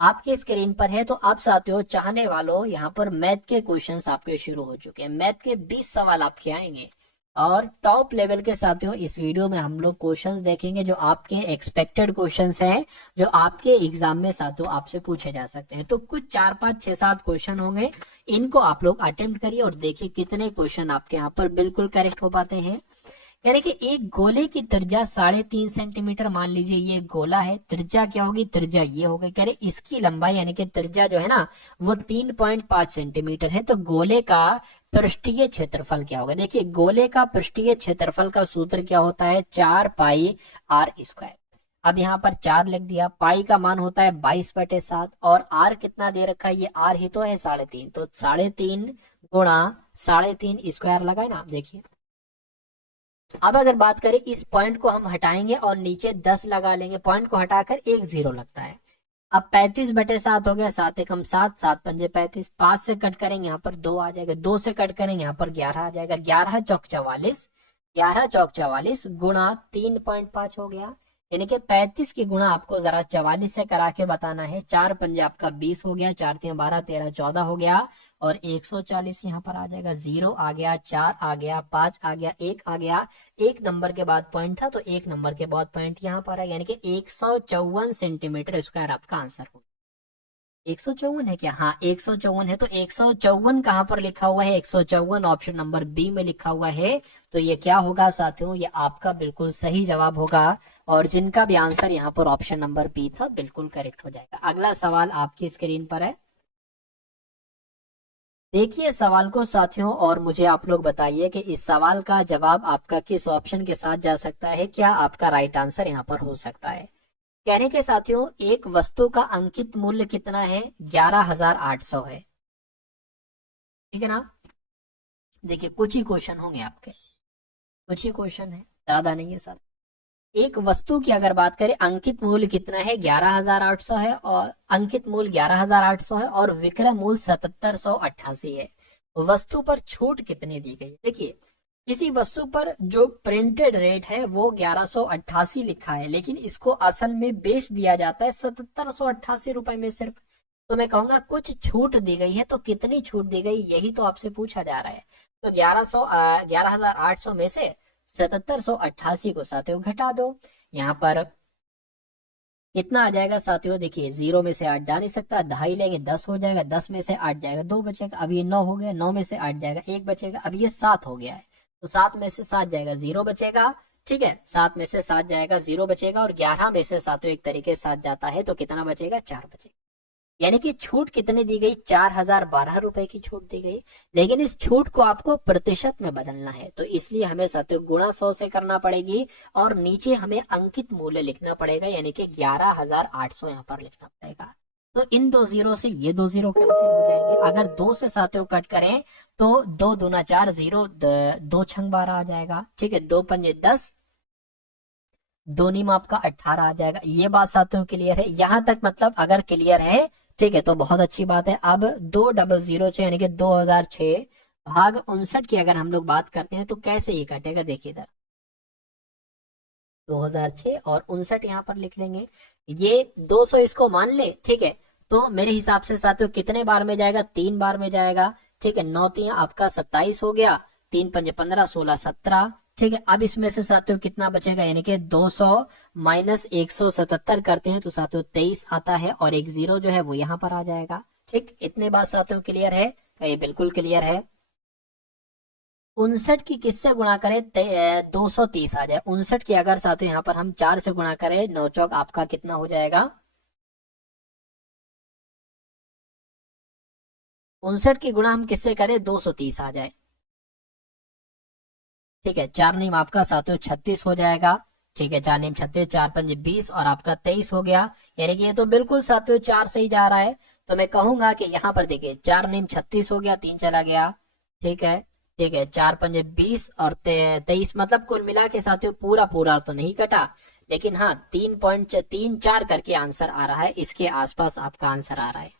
आपके स्क्रीन पर है, तो आप साथियों चाहने वालों यहाँ पर मैथ के क्वेश्चंस आपके शुरू हो चुके हैं। मैथ के 20 सवाल आपके आएंगे, और टॉप लेवल के साथियों इस वीडियो में हम लोग क्वेश्चंस देखेंगे जो आपके एक्सपेक्टेड क्वेश्चंस हैं, जो आपके एग्जाम में साथियों आपसे पूछे जा सकते हैं। तो कुछ 4, 5, 6, 7 क्वेश्चन होंगे, इनको आप लोग अटेम्प्ट करिए और देखिए कितने क्वेश्चन आपके यहाँ पर बिल्कुल करेक्ट हो पाते हैं। यानी कि एक गोले की त्रिज्या 3.5 सेंटीमीटर, मान लीजिए ये गोला है, त्रिज्या क्या होगी, त्रिज्या ये हो गई, कह रहे इसकी लंबाई यानी कि त्रिज्या जो है ना वो 3.5 सेंटीमीटर है। तो गोले का पृष्ठीय क्षेत्रफल क्या होगा, देखिए गोले का पृष्ठीय क्षेत्रफल का सूत्र क्या होता है, 4 पाई आर स्क्वायर। अब यहाँ पर 4 लिख दिया, पाई का मान होता है 22/7, और आर कितना दे रखा है, ये आर ही तो है 3.5, तो 3.5 गुणा 3.5 स्क्वायर लगाए ना। देखिए अब अगर बात करें इस पॉइंट को हम हटाएंगे और नीचे 10 लगा लेंगे, पॉइंट को हटाकर 1 0 लगता है। अब 35/7 हो गया, 7 एकम 7, 7 पंजे 35, 5 से कट करेंगे यहाँ पर 2 आ जाएगा, 2 से कट करेंगे यहाँ पर 11 आ जाएगा, 11 चौक 44, 11 चौक 44 गुणा 3.5 हो गया, यानी कि 35 की गुणा आपको जरा 44 से करा के बताना है। 4 पंजे आपका 20 हो गया, 4 3 12 13 14 हो गया, और 140 यहाँ पर आ जाएगा, 0 आ गया, 4 आ गया, 5 आ गया, 1 आ गया, 1 नंबर के बाद पॉइंट था तो 1 नंबर के बाद पॉइंट यहाँ पर है, यानी कि 154 सेंटीमीटर स्क्वायर आपका आंसर हो। 154 है क्या, हाँ 154 है। तो 154 कहां पर लिखा हुआ है, 154 ऑप्शन नंबर बी में लिखा हुआ है। तो ये क्या होगा साथियों, ये आपका बिल्कुल सही जवाब होगा, और जिनका भी आंसर यहाँ पर ऑप्शन नंबर बी था बिल्कुल करेक्ट हो जाएगा। अगला सवाल आपकी स्क्रीन पर है, देखिए सवाल को साथियों, और मुझे आप लोग बताइए कि इस सवाल का जवाब आपका किस ऑप्शन के साथ जा सकता है, क्या आपका राइट आंसर यहाँ पर हो सकता है। कहने के साथियों एक वस्तु का अंकित मूल्य कितना है, 11,800 है, ठीक है ना। देखिए कुछ ही क्वेश्चन होंगे आपके, कुछ ही क्वेश्चन है, ज्यादा नहीं है सर। एक वस्तु की अगर बात करें अंकित मूल्य कितना है, 11,800 है, और अंकित मूल्य 11,800 है, और विक्रय मूल्य 7788 है। वस्तु पर छूट कितनी दी गई, देखिए किसी वस्तु पर जो प्रिंटेड रेट है वो 1188 लिखा है, लेकिन इसको असल में बेच दिया जाता है 7788 रुपए में सिर्फ। तो मैं कहूंगा कुछ छूट दी गई है, तो कितनी छूट दी गई यही तो आपसे पूछा जा रहा है। तो 11,800 में से 7788 को साथियों घटा दो, यहाँ पर कितना आ जाएगा साथियों, देखिए 0 में से 8 जा नहीं सकता, 2.5 लेंगे 10 हो जाएगा, 10 में से 8 जाएगा 2 बचेगा, अब ये 9 हो गया, 9 में से 8 जाएगा 1 बचेगा, अब ये 7 हो गया है, तो 7 में से 7 जाएगा 0 बचेगा, ठीक है 7 में से 7 जाएगा 0 बचेगा, और 11 में से साथियों एक तरीके से 7 जाता है तो कितना बचेगा, 4 बचेगा। यानी कि छूट कितनी दी गई, 4012 रुपए की छूट दी गई, लेकिन इस छूट को आपको प्रतिशत में बदलना है, तो इसलिए हमें साथियों गुणा 100 से करना पड़ेगी, और नीचे हमें अंकित मूल्य लिखना पड़ेगा, यानी कि 11,800 यहाँ पर लिखना पड़ेगा। तो इन 2 0 से ये 2 0 कैंसिल हो जाएंगे, अगर 2 से साथियों कट करें तो 2 दूना 4, 0 2 छंग 12 आ जाएगा, ठीक है 2 पंजे 10, 2 नीम आपका 18 आ जाएगा। ये बात साथियों क्लियर है, यहां तक मतलब अगर क्लियर है, ठीक है तो बहुत अच्छी बात है। अब 2006 यानी कि 2006 भाग 59 की अगर हम लोग बात करते हैं तो कैसे ये कटेगा, देखिए इधर 2006 और 59 यहाँ पर लिख लेंगे। ये 200 इसको मान ले, ठीक है। तो मेरे हिसाब से साथियों कितने बार में जाएगा, 3 बार में जाएगा, ठीक है। 9 3 आपका 27 हो गया, 3 5 15 16 17, ठीक है। अब इसमें से साथियों कितना बचेगा, यानी कि 200 माइनस 177 करते हैं तो साथियों 23 आता है, और एक जीरो जो है वो यहाँ पर आ जाएगा, ठीक। इतने बात साथियों क्लियर है, ये बिल्कुल क्लियर है। 59 की किससे गुणा करें, 230 आ जाए। 59 की अगर साथियों यहाँ पर हम 4 से गुणा करें, 9 चौक आपका कितना हो जाएगा, 59 की गुणा हम किससे करें, 230 आ जाए, ठीक है। 4 नीम आपका साथियों 36 हो जाएगा, ठीक है। 4 नीम 36, 4 पंज 20 और आपका 23 हो गया, यानी कि ये तो बिल्कुल साथियों 4 से ही जा रहा है। तो मैं कहूंगा कि यहाँ पर देखिए 4 नीम 36 हो गया, 3 चला गया, ठीक है, ठीक है। 4 पंजे 20 और 23, मतलब कुल मिला के साथियों पूरा पूरा तो नहीं कटा, लेकिन हाँ 3.34 करके आंसर आ रहा है, इसके आसपास आपका आंसर आ रहा है,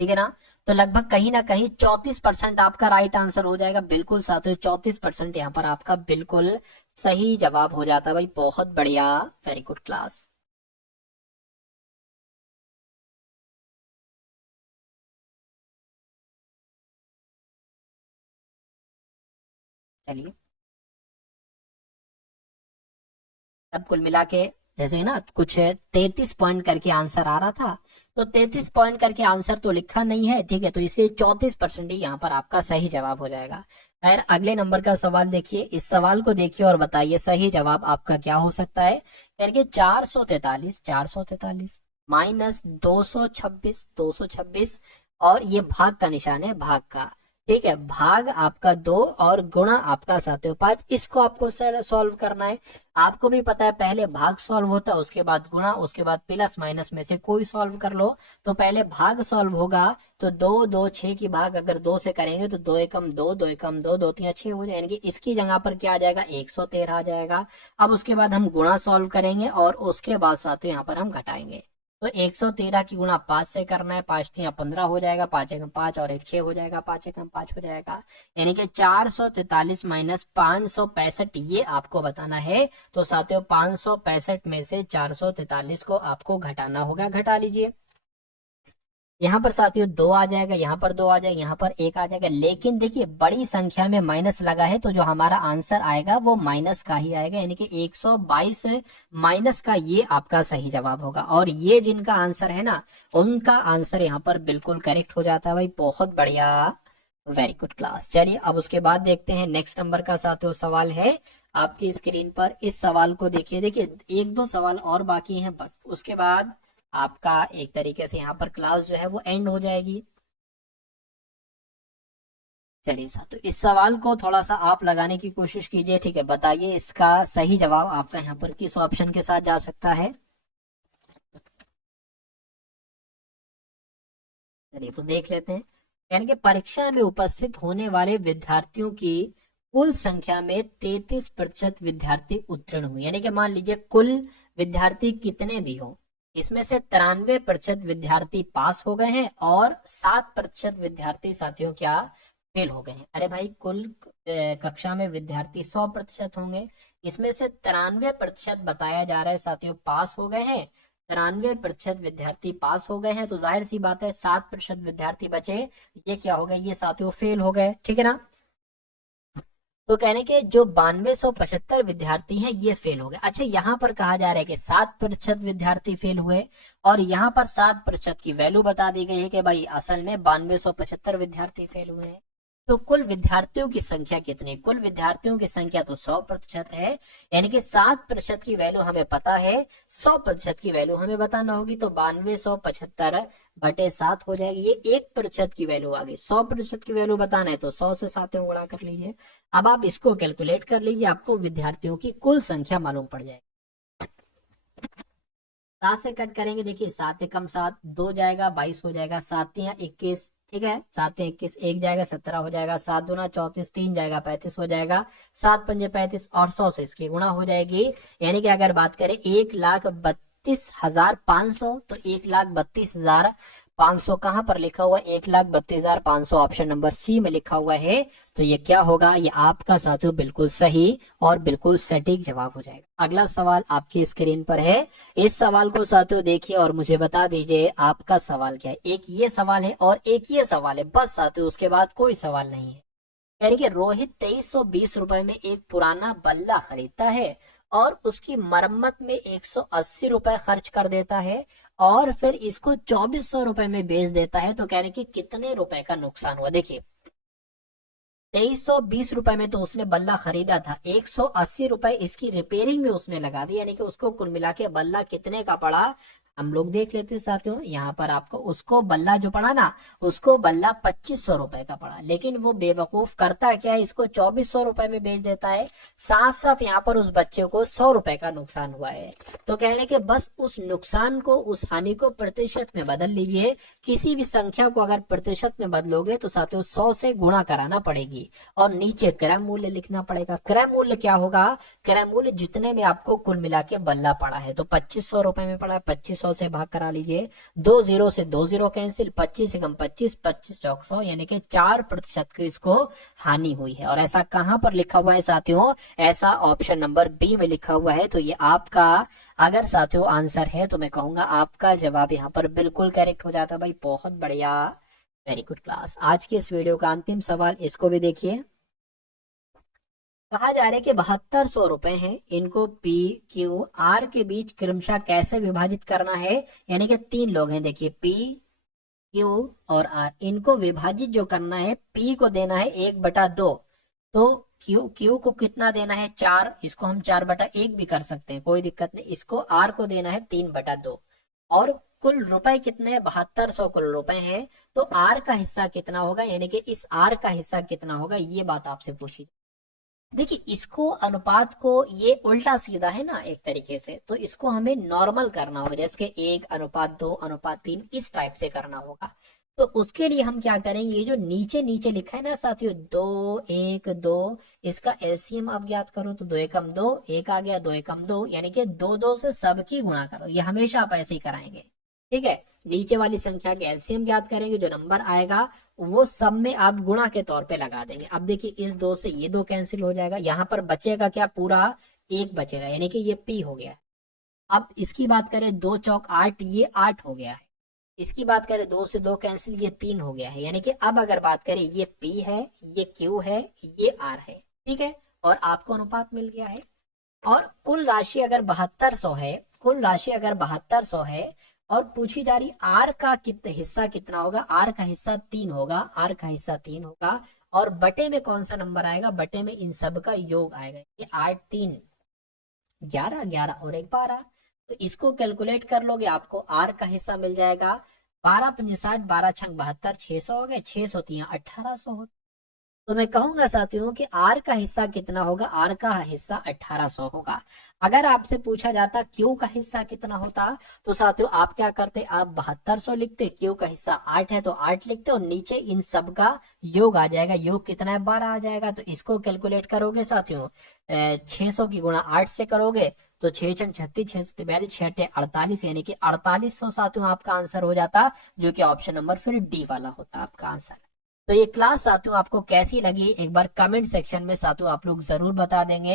ठीक है ना। तो लगभग कहीं ना कहीं 34% आपका राइट आंसर हो जाएगा, बिल्कुल साथियों 34% यहाँ पर आपका बिल्कुल सही जवाब हो जाता है भाई, बहुत बढ़िया, वेरी गुड क्लास। चलिए, अब कुल मिला के जैसे ना कुछ 33 पॉइंट करके आंसर आ रहा था, तो 33 पॉइंट करके आंसर तो लिखा नहीं है, ठीक है। तो इसलिए 34% ही यहाँ पर आपका सही जवाब हो जाएगा। खैर अगले नंबर का सवाल देखिए, इस सवाल को देखिए और बताइए सही जवाब आपका क्या हो सकता है। यानी 443 माइनस 226 और ये भाग का निशान है, भाग का, ठीक है। भाग आपका 2 और गुणा आपका साथियों 5, इसको आपको सॉल्व करना है। आपको भी पता है पहले भाग सॉल्व होता है, उसके बाद गुणा, उसके बाद प्लस माइनस में से कोई सॉल्व कर लो। तो पहले भाग सॉल्व होगा, तो 2 2 6 की भाग अगर 2 से करेंगे तो 2 एकम 2, 2 एकम 2, 2 3 6 हो जाएंगे। इसकी जगह पर क्या आ जाएगा, 113 आ जाएगा। अब उसके बाद हम गुणा सॉल्व करेंगे और उसके बाद साथियों यहाँ पर हम घटाएंगे। तो 113 की गुणा 5 से करना है, 5 3 15 हो जाएगा, 5 एकम 5 और 1 6 हो जाएगा, 5 एकम 5 हो जाएगा। यानी कि 443 माइनस 565 ये आपको बताना है। तो साथियों 565 में से 443 को आपको घटाना होगा, घटा लीजिए। यहाँ पर साथियों 2 आ जाएगा, यहाँ पर 2 आ जाएगा, यहाँ पर 1 आ जाएगा, लेकिन देखिए बड़ी संख्या में माइनस लगा है, तो जो हमारा आंसर आएगा वो माइनस का ही आएगा, यानी कि 122 माइनस का ये आपका सही जवाब होगा। और ये जिनका आंसर है ना, उनका आंसर यहाँ पर बिल्कुल करेक्ट हो जाता है भाई, बहुत बढ़िया, वेरी गुड क्लास। चलिए अब उसके बाद देखते हैं नेक्स्ट नंबर का साथियों सवाल है आपकी स्क्रीन पर। इस सवाल को देखिए, देखिए 1 2 सवाल और बाकी हैं बस, उसके बाद आपका एक तरीके से यहाँ पर क्लास जो है वो एंड हो जाएगी। चलिए साथियों इस सवाल को थोड़ा सा आप लगाने की कोशिश कीजिए, ठीक है। बताइए इसका सही जवाब आपका यहाँ पर किस ऑप्शन के साथ जा सकता है। चलिए तो देख लेते हैं। यानी कि परीक्षा में उपस्थित होने वाले विद्यार्थियों की कुल संख्या में 33% विद्यार्थी उत्तीर्ण हुए, यानी कि मान लीजिए कुल विद्यार्थी कितने भी हो, इसमें से 93% विद्यार्थी पास हो गए हैं और 7% विद्यार्थी साथियों क्या फेल हो गए हैं। अरे भाई कुल कक्षा में विद्यार्थी 100% होंगे, इसमें से 93% बताया जा रहा है साथियों पास हो गए हैं, 93% विद्यार्थी पास हो गए हैं, तो जाहिर सी बात है 7% विद्यार्थी बचे, ये क्या हो गए, ये साथियों फेल हो गए, ठीक है ना। तो कहने के जो 9275 विद्यार्थी हैं ये फेल हो गए। अच्छा यहाँ पर कहा जा रहा है कि 7% विद्यार्थी फेल हुए, और यहाँ पर 7% की वैल्यू बता दी गई है कि भाई असल में 9275 विद्यार्थी फेल हुए हैं। तो कुल विद्यार्थियों की संख्या कितनी, कुल विद्यार्थियों की संख्या तो 100% है, यानी कि 7% की वैल्यू हमें पता है, 100% की वैल्यू हमें बताना होगी, तो 9275 बटे 7 हो जाएगी, ये 1% की वैल्यू आ गई। 100% की वैल्यू बताना है तो 100 से साथियों गुणा कर लीजिए। अब आप इसको कैलकुलेट कर लीजिए, आपको विद्यार्थियों की कुल संख्या मालूम पड़ जाएगी। 7 से कट करेंगे, देखिए 7 एकम 7, 2 जाएगा 22 हो जाएगा, 7 तियां 21, ठीक है, 7 21, 1 जाएगा 17 हो जाएगा, 7 दूना 34, 3 जाएगा 35 हो जाएगा, 7 पंजे 35 और 100 से इसकी गुणा हो जाएगी। यानी कि अगर बात करें 1,32,500, तो 1,32,500 500 कहां पर लिखा हुआ है? 1,32,500 ऑप्शन नंबर सी में लिखा हुआ है। तो ये क्या होगा? ये आपका साथियों बिल्कुल सही और बिल्कुल सटीक जवाब हो जाएगा। अगला सवाल आपकी स्क्रीन पर है। इस सवाल को साथियों देखिए और मुझे बता दीजिए आपका सवाल क्या है। एक ये सवाल है और एक ये सवाल है, बस साथियों, उसके बाद कोई सवाल नहीं है। यानी कि रोहित 2320 रुपए में एक पुराना बल्ला खरीदता है और उसकी मरम्मत में 180 रुपए खर्च कर देता है और फिर इसको 2400 रुपए में बेच देता है। तो कहने की कितने रुपए का नुकसान हुआ? देखिए 2320 रुपए में तो उसने बल्ला खरीदा था, 180 रुपए इसकी रिपेयरिंग में उसने लगा दी, यानी कि उसको कुल मिला के बल्ला कितने का पड़ा? हम लोग देख लेते हैं साथियों। यहाँ पर आपको उसको बल्ला जो पड़ा ना, उसको बल्ला 2500 रुपए का पड़ा, लेकिन वो बेवकूफ करता क्या है, इसको 2400 रुपए में बेच देता है। साफ साफ यहाँ पर उस बच्चे को 100 रुपए का नुकसान हुआ है। तो कहने के बस उस नुकसान को, उस हानि को प्रतिशत में बदल लीजिए। किसी भी संख्या को अगर प्रतिशत में बदलोगे तो साथियों 100 से गुणा कराना पड़ेगी और नीचे क्रय मूल्य लिखना पड़ेगा। क्रय मूल्य क्या होगा? क्रय मूल्य जितने में आपको कुल मिला के बल्ला पड़ा है। तो 2500 रुपए में पड़ा है, 2500 से भाग करा लीजिए, 2 जीरो से 2 जीरो कैंसिल, 25 से कम 25, 25 चौक 100, यानी कि 4% की इसको हानि हुई है। और ऐसा कहां पर लिखा हुआ है साथियों? ऐसा ऑप्शन नंबर बी में लिखा हुआ है। तो ये आपका अगर साथियों आंसर है तो मैं कहूंगा आपका जवाब यहाँ पर बिल्कुल करेक्ट हो जाता। भाई बहुत बढ़िया, वेरी गुड क्लास। आज के इस वीडियो का अंतिम सवाल, इसको भी देखिए। कहा जा रहा है कि 7200 रुपए हैं, इनको पी क्यू आर के बीच क्रमशः कैसे विभाजित करना है? यानी कि 3 लोग हैं, देखिए पी क्यू और आर, इनको विभाजित जो करना है, पी को देना है 1/2, तो क्यू को कितना देना है? 4, इसको हम 4/1 भी कर सकते हैं, कोई दिक्कत नहीं। इसको आर को देना है 3/2 और कुल रुपए कितने? 7200 कुल रुपए हैं। तो आर का हिस्सा कितना होगा, यानी कि इस आर का हिस्सा कितना होगा, ये बात आपसे पूछी। देखिए इसको, अनुपात को, ये उल्टा सीधा है ना एक तरीके से, तो इसको हमें नॉर्मल करना होगा, जैसे कि 1:2:3 इस टाइप से करना होगा। तो उसके लिए हम क्या करेंगे, ये जो नीचे नीचे लिखा है ना साथियों, 2 1 2, इसका एलसीएम आप ज्ञात करो तो 2 एकम 2, 1 आ गया, 2 एकम 2, यानी कि 2 2 से सबकी गुणा करो। ये हमेशा आप ऐसे ही कराएंगे, ठीक है। नीचे वाली संख्या के एलसीएम ज्ञात करेंगे, जो नंबर आएगा वो सब में आप गुणा के तौर पे लगा देंगे। अब देखिए इस 2 से ये 2 कैंसिल हो जाएगा, यहाँ पर बचेगा क्या? पूरा 1 बचेगा, यानी कि ये पी हो गया। अब इसकी बात करें, 2 चौक 8, ये 8 हो गया है। इसकी बात करें, 2 से 2 कैंसिल, ये 3 हो गया है। यानी कि अब अगर बात करें, ये पी है, ये क्यू है, ये आर है, ठीक है, और आपको अनुपात मिल गया है। और कुल राशि अगर 7200 है, कुल राशि अगर 7200 है और पूछी जा रही आर का हिस्सा कितना होगा? आर का हिस्सा 3 होगा, आर का हिस्सा 3 होगा। और बटे में कौन सा नंबर आएगा? बटे में इन सब का योग आएगा। ये 8 3 11, 11 और 1 12। तो इसको कैलकुलेट कर लोगे, आपको आर का हिस्सा मिल जाएगा 12 पंजे 60, 12 छंग 72, 600 हो गए, 600 3 1800 हो। तो मैं कहूंगा साथियों कि आर का हिस्सा कितना होगा? आर का हिस्सा 1800 होगा। अगर आपसे पूछा जाता क्यू का हिस्सा कितना होता, तो साथियों आप क्या करते? आप 7200 लिखते, क्यू का हिस्सा 8 है तो 8 लिखते और नीचे इन सब का योग आ जाएगा। योग कितना है? 12 आ जाएगा। तो इसको कैलकुलेट करोगे साथियों, 600 की गुणा 8 से करोगे तो 6 छंग 36, 6 42, 6 48, यानी कि 4800 साथियों आपका आंसर हो जाता, जो कि ऑप्शन नंबर फिर डी वाला होता आपका आंसर। तो ये क्लास साथियों आपको कैसी लगी, एक बार कमेंट सेक्शन में साथियों आप लोग जरूर बता देंगे।